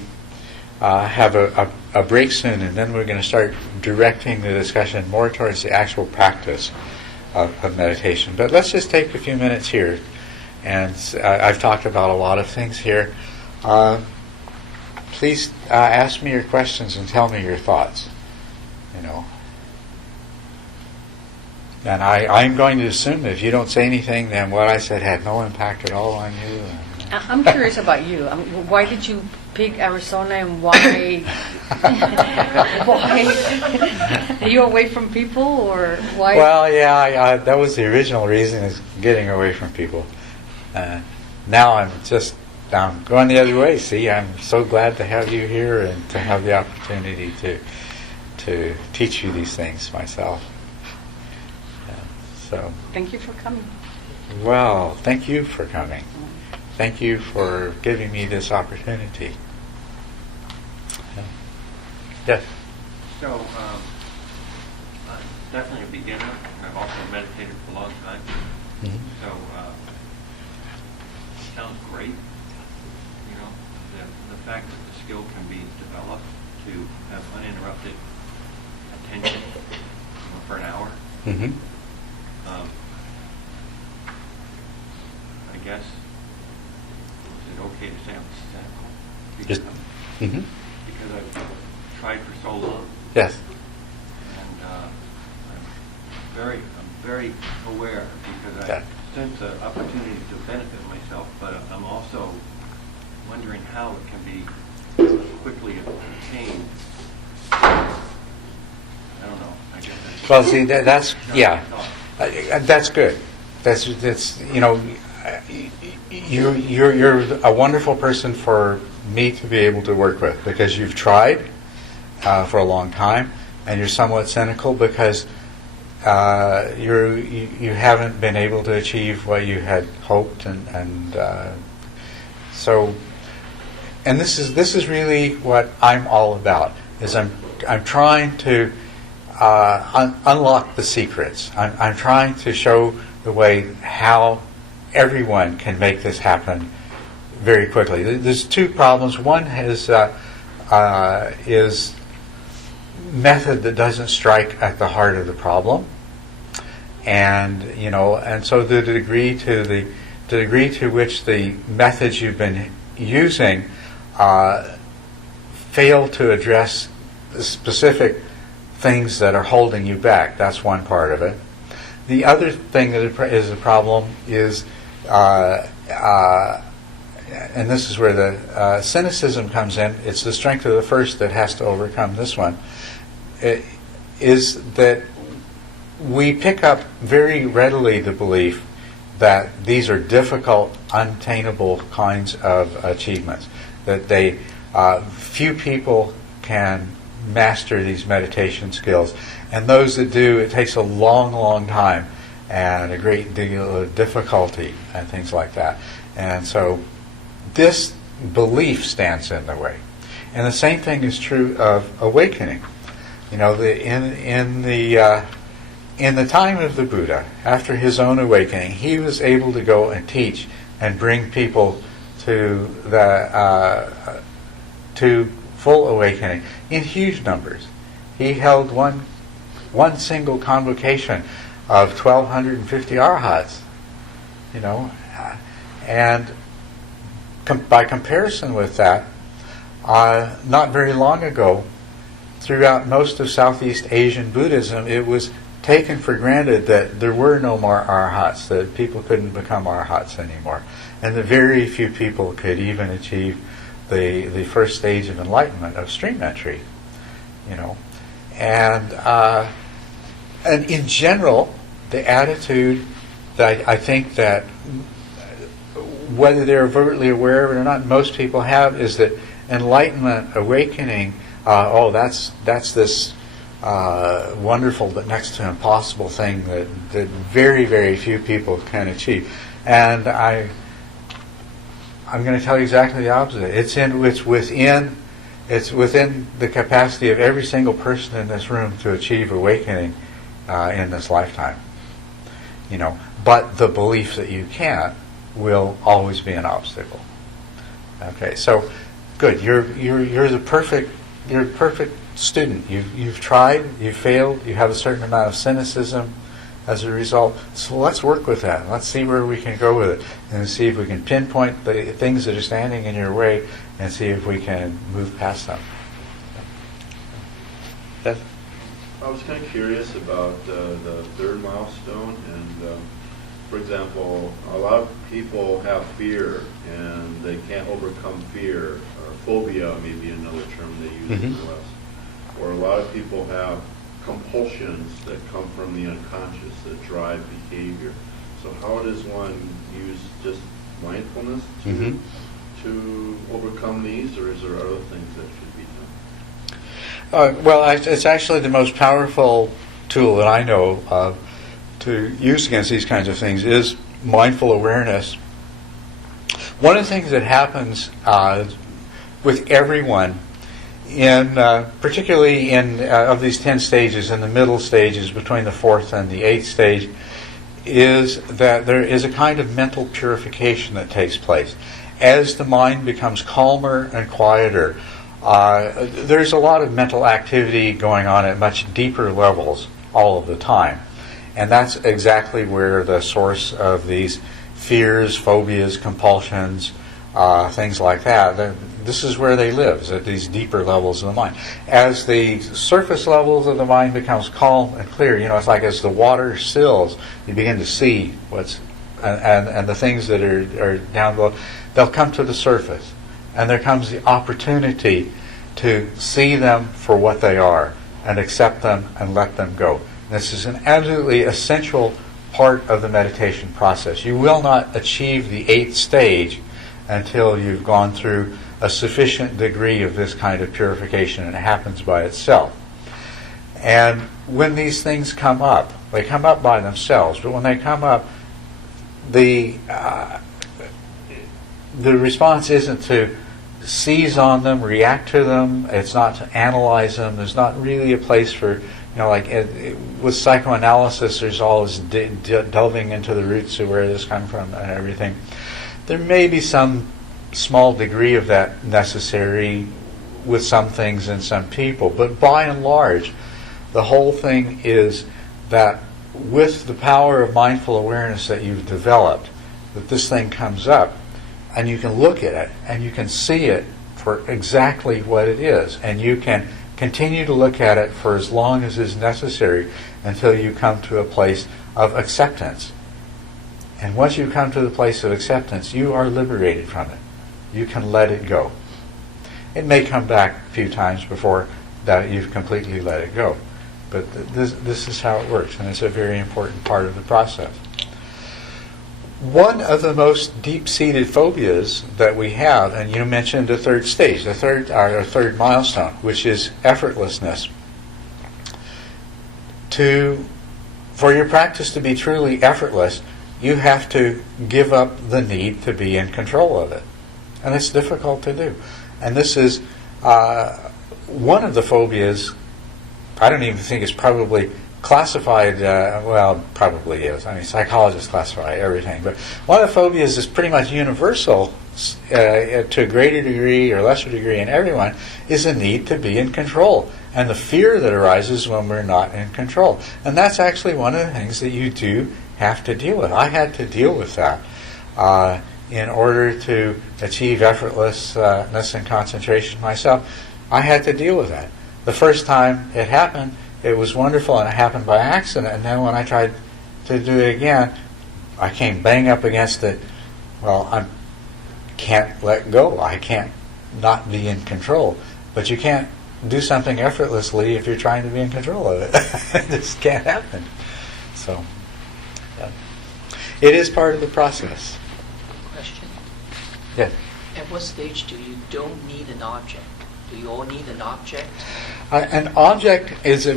have a break soon, and then we're going to start directing the discussion more towards the actual practice of meditation. But let's just take a few minutes here. And I've talked about a lot of things here. Please ask me your questions and tell me your thoughts. You know. And I'm going to assume that if you don't say anything, then what I said had no impact at all on you. I'm curious about you. Why did you pick Arizona, and why? Why? Are you away from people, or why? Well, yeah, that was the original reason, is getting away from people. Now I'm going the other way. See, I'm so glad to have you here and to have the opportunity to teach you these things myself. So. Thank you for coming. Well, thank you for coming. Thank you for giving me this opportunity. Yes. So, I'm definitely a beginner, and I've also meditated for a long time. Mm-hmm. So, it sounds great. You know, the fact that the skill can be developed to have uninterrupted attention, for an hour. Mm-hmm. I guess, is it okay to say I'm cynical? Just. Mm-hmm. Because I've tried for so long. Yes. And I'm very aware because I sense an opportunity to benefit myself, but I'm also wondering how it can be quickly obtained. I don't know. I guess that's. Well, see, that's yeah. That's good. That's you know, you're a wonderful person for me to be able to work with, because you've tried for a long time, and you're somewhat cynical because you haven't been able to achieve what you had hoped, and so. And this is really what I'm all about. Is I'm trying to unlock the secrets. I'm trying to show the way how everyone can make this happen very quickly. There's two problems. One is method that doesn't strike at the heart of the problem, and so the degree to which the methods you've been using fail to address the specific things that are holding you back. That's one part of it. The other thing that is a problem is, and this is where the cynicism comes in. It's the strength of the first that has to overcome this one. It is that we pick up very readily the belief that these are difficult, unattainable kinds of achievements. That few people can master these meditation skills, and those that do, it takes a long, long time and a great deal of difficulty and things like that. And so this belief stands in the way. And the same thing is true of awakening. In the time of the Buddha, after his own awakening, he was able to go and teach and bring people to full awakening in huge numbers. He held one single convocation of 1,250 arhats, and by comparison with that, not very long ago, throughout most of Southeast Asian Buddhism, it was taken for granted that there were no more arhats, that people couldn't become arhats anymore, and that very few people could even achieve the first stage of enlightenment, of stream entry, and And in general, the attitude that I think that whether they're overtly aware of it or not, most people have is that enlightenment, awakening, that's this wonderful but next to impossible thing that very, very few people can achieve. And I'm going to tell you exactly the opposite. It's within the capacity of every single person in this room to achieve awakening in this lifetime. But the belief that you can't will always be an obstacle. Okay, so good. You're a perfect student. You've tried, you've failed, you have a certain amount of cynicism as a result. So let's work with that. Let's see where we can go with it, and see if we can pinpoint the things that are standing in your way, and see if we can move past them. Yes? I was kind of curious about the third milestone, and for example, a lot of people have fear and they can't overcome fear, or phobia may be another term they use in the West. Or a lot of people have compulsions that come from the unconscious that drive behavior. So how does one use just mindfulness to overcome these, or is there other things that should be done? Well, it's actually the most powerful tool that I know of to use against these kinds of things is mindful awareness. One of the things that happens with everyone, particularly in of these 10 stages, in the middle stages between the 4th and the 8th stage, is that there is a kind of mental purification that takes place. As the mind becomes calmer and quieter, there's a lot of mental activity going on at much deeper levels all of the time. And that's exactly where the source of these fears, phobias, compulsions, things like that, this is where they live, is at these deeper levels of the mind. As the surface levels of the mind becomes calm and clear, it's like as the water sills, you begin to see what's, and the things that are down below, they'll come to the surface. And there comes the opportunity to see them for what they are, and accept them and let them go. This is an absolutely essential part of the meditation process. You will not achieve the 8th stage until you've gone through a sufficient degree of this kind of purification, and it happens by itself. And when these things come up, they come up by themselves, but when they come up, the response isn't to seize on them, react to them. It's not to analyze them. There's not really a place for, with psychoanalysis, there's always delving into the roots of where this comes from and everything. There may be some small degree of that necessary with some things and some people, but by and large, the whole thing is that with the power of mindful awareness that you've developed, that this thing comes up, and you can look at it, and you can see it for exactly what it is, and you can continue to look at it for as long as is necessary until you come to a place of acceptance. And once you come to the place of acceptance, you are liberated from it. You can let it go. It may come back a few times before that you've completely let it go. But this is how it works, and it's a very important part of the process. One of the most deep-seated phobias that we have, and you mentioned the 3rd stage, our third milestone, which is effortlessness. For your practice to be truly effortless, you have to give up the need to be in control of it. And it's difficult to do. And this is one of the phobias. I don't even think it's probably classified, probably is. I mean, psychologists classify everything. But one of the phobias is pretty much universal to a greater degree or lesser degree in everyone, is the need to be in control. And the fear that arises when we're not in control. And that's actually one of the things that you do have to deal with. I had to deal with that in order to achieve effortlessness and concentration myself. I had to deal with that. The first time it happened, it was wonderful, and it happened by accident. And then when I tried to do it again, I came bang up against it. Well, I can't let go. I can't not be in control. But you can't do something effortlessly if you're trying to be in control of it. It just can't happen. So, it is part of the process. Question. Yes. At what stage do you don't need an object? Do you all need an object? An object is a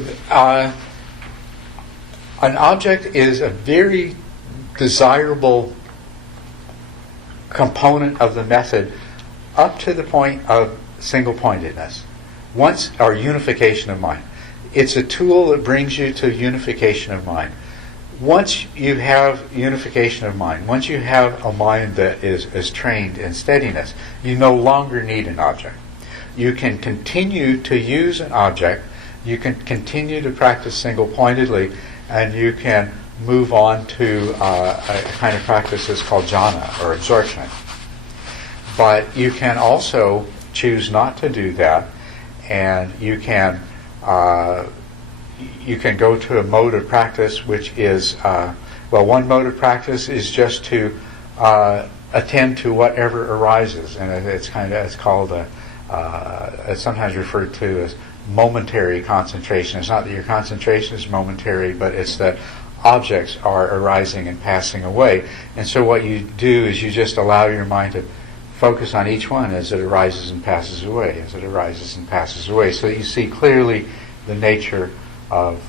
very desirable component of the method up to the point of single-pointedness, or unification of mind. It's a tool that brings you to unification of mind. Once you have unification of mind, once you have a mind that is trained in steadiness, you no longer need an object. You can continue to use an object, you can continue to practice single-pointedly, and you can move on to a kind of practice that's called jhana, or absorption. But you can also choose not to do that, and you can go to a mode of practice which is, one mode of practice is just to attend to whatever arises, and it's called it's sometimes referred to as momentary concentration. It's not that your concentration is momentary, but it's that objects are arising and passing away. And so what you do is you just allow your mind to focus on each one as it arises and passes away, as it arises and passes away, so that you see clearly the nature of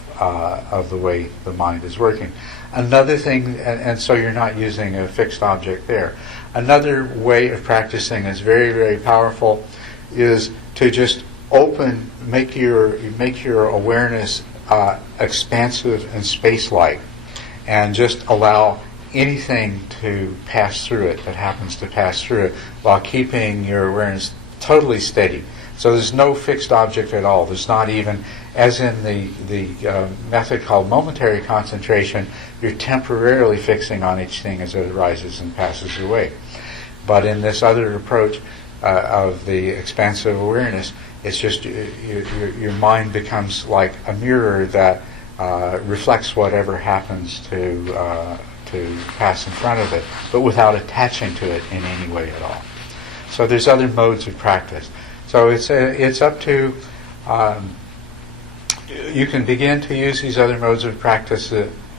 the way the mind is working. Another thing, and so you're not using a fixed object there. Another way of practicing is very, very powerful, is to just make your awareness expansive and space-like, and just allow anything to pass through it that happens to pass through it, while keeping your awareness totally steady. So there's no fixed object at all. There's not even, as in the method called momentary concentration, you're temporarily fixing on each thing as it arises and passes away. But in this other approach of the expansive awareness, it's just your mind becomes like a mirror that reflects whatever happens to pass in front of it, but without attaching to it in any way at all. So there's other modes of practice. So it's up to, you can begin to use these other modes of practice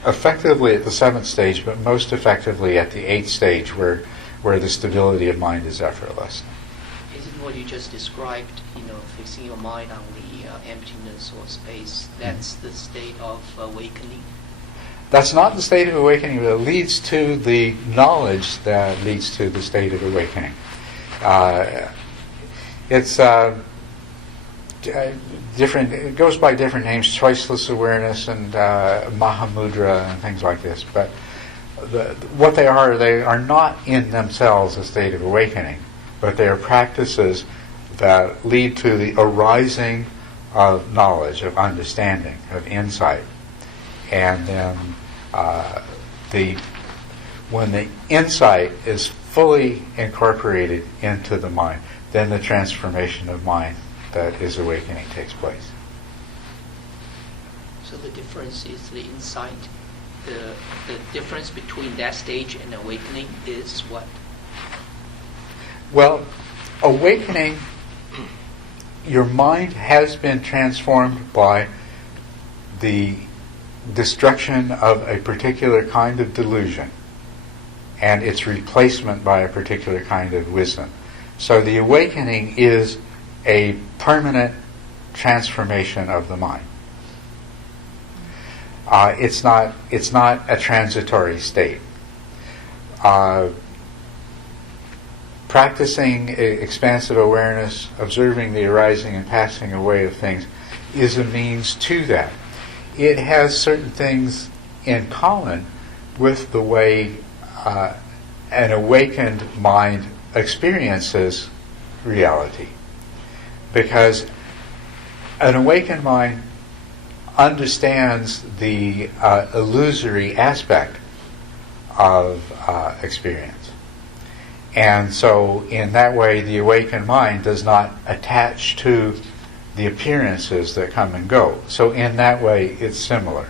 effectively at the 7th stage, but most effectively at the 8th stage, where the stability of mind is effortless. Isn't what you just described, fixing your mind on the emptiness or space, that's the state of awakening? That's not the state of awakening, but it leads to the knowledge that leads to the state of awakening. It's different. It goes by different names: choiceless awareness and Mahamudra and things like this. But what they are not in themselves a state of awakening, but they are practices that lead to the arising of knowledge, of understanding, of insight. And then when the insight is fully incorporated into the mind, then the transformation of mind that is awakening takes place. So the difference is the insight. The difference between that stage and awakening is what? Well, awakening, your mind has been transformed by the destruction of a particular kind of delusion and its replacement by a particular kind of wisdom. So the awakening is a permanent transformation of the mind. It's not a transitory state. Practicing expansive awareness, observing the arising and passing away of things, is a means to that. It has certain things in common with the way an awakened mind experiences reality. Because an awakened mind understands the illusory aspect of experience. And so in that way, the awakened mind does not attach to the appearances that come and go. So in that way, it's similar.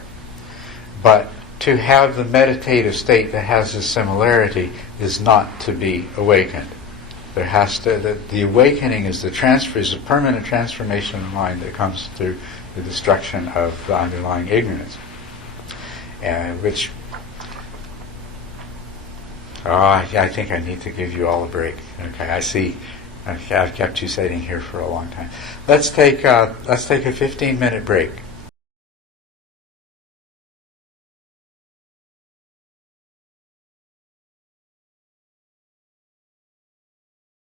But to have the meditative state that has this similarity is not to be awakened. There has to the awakening is a permanent transformation of the mind that comes through the destruction of the underlying ignorance, which. Oh, I think I need to give you all a break. Okay, I see. Okay, I've kept you sitting here for a long time. Let's take a 15-minute break.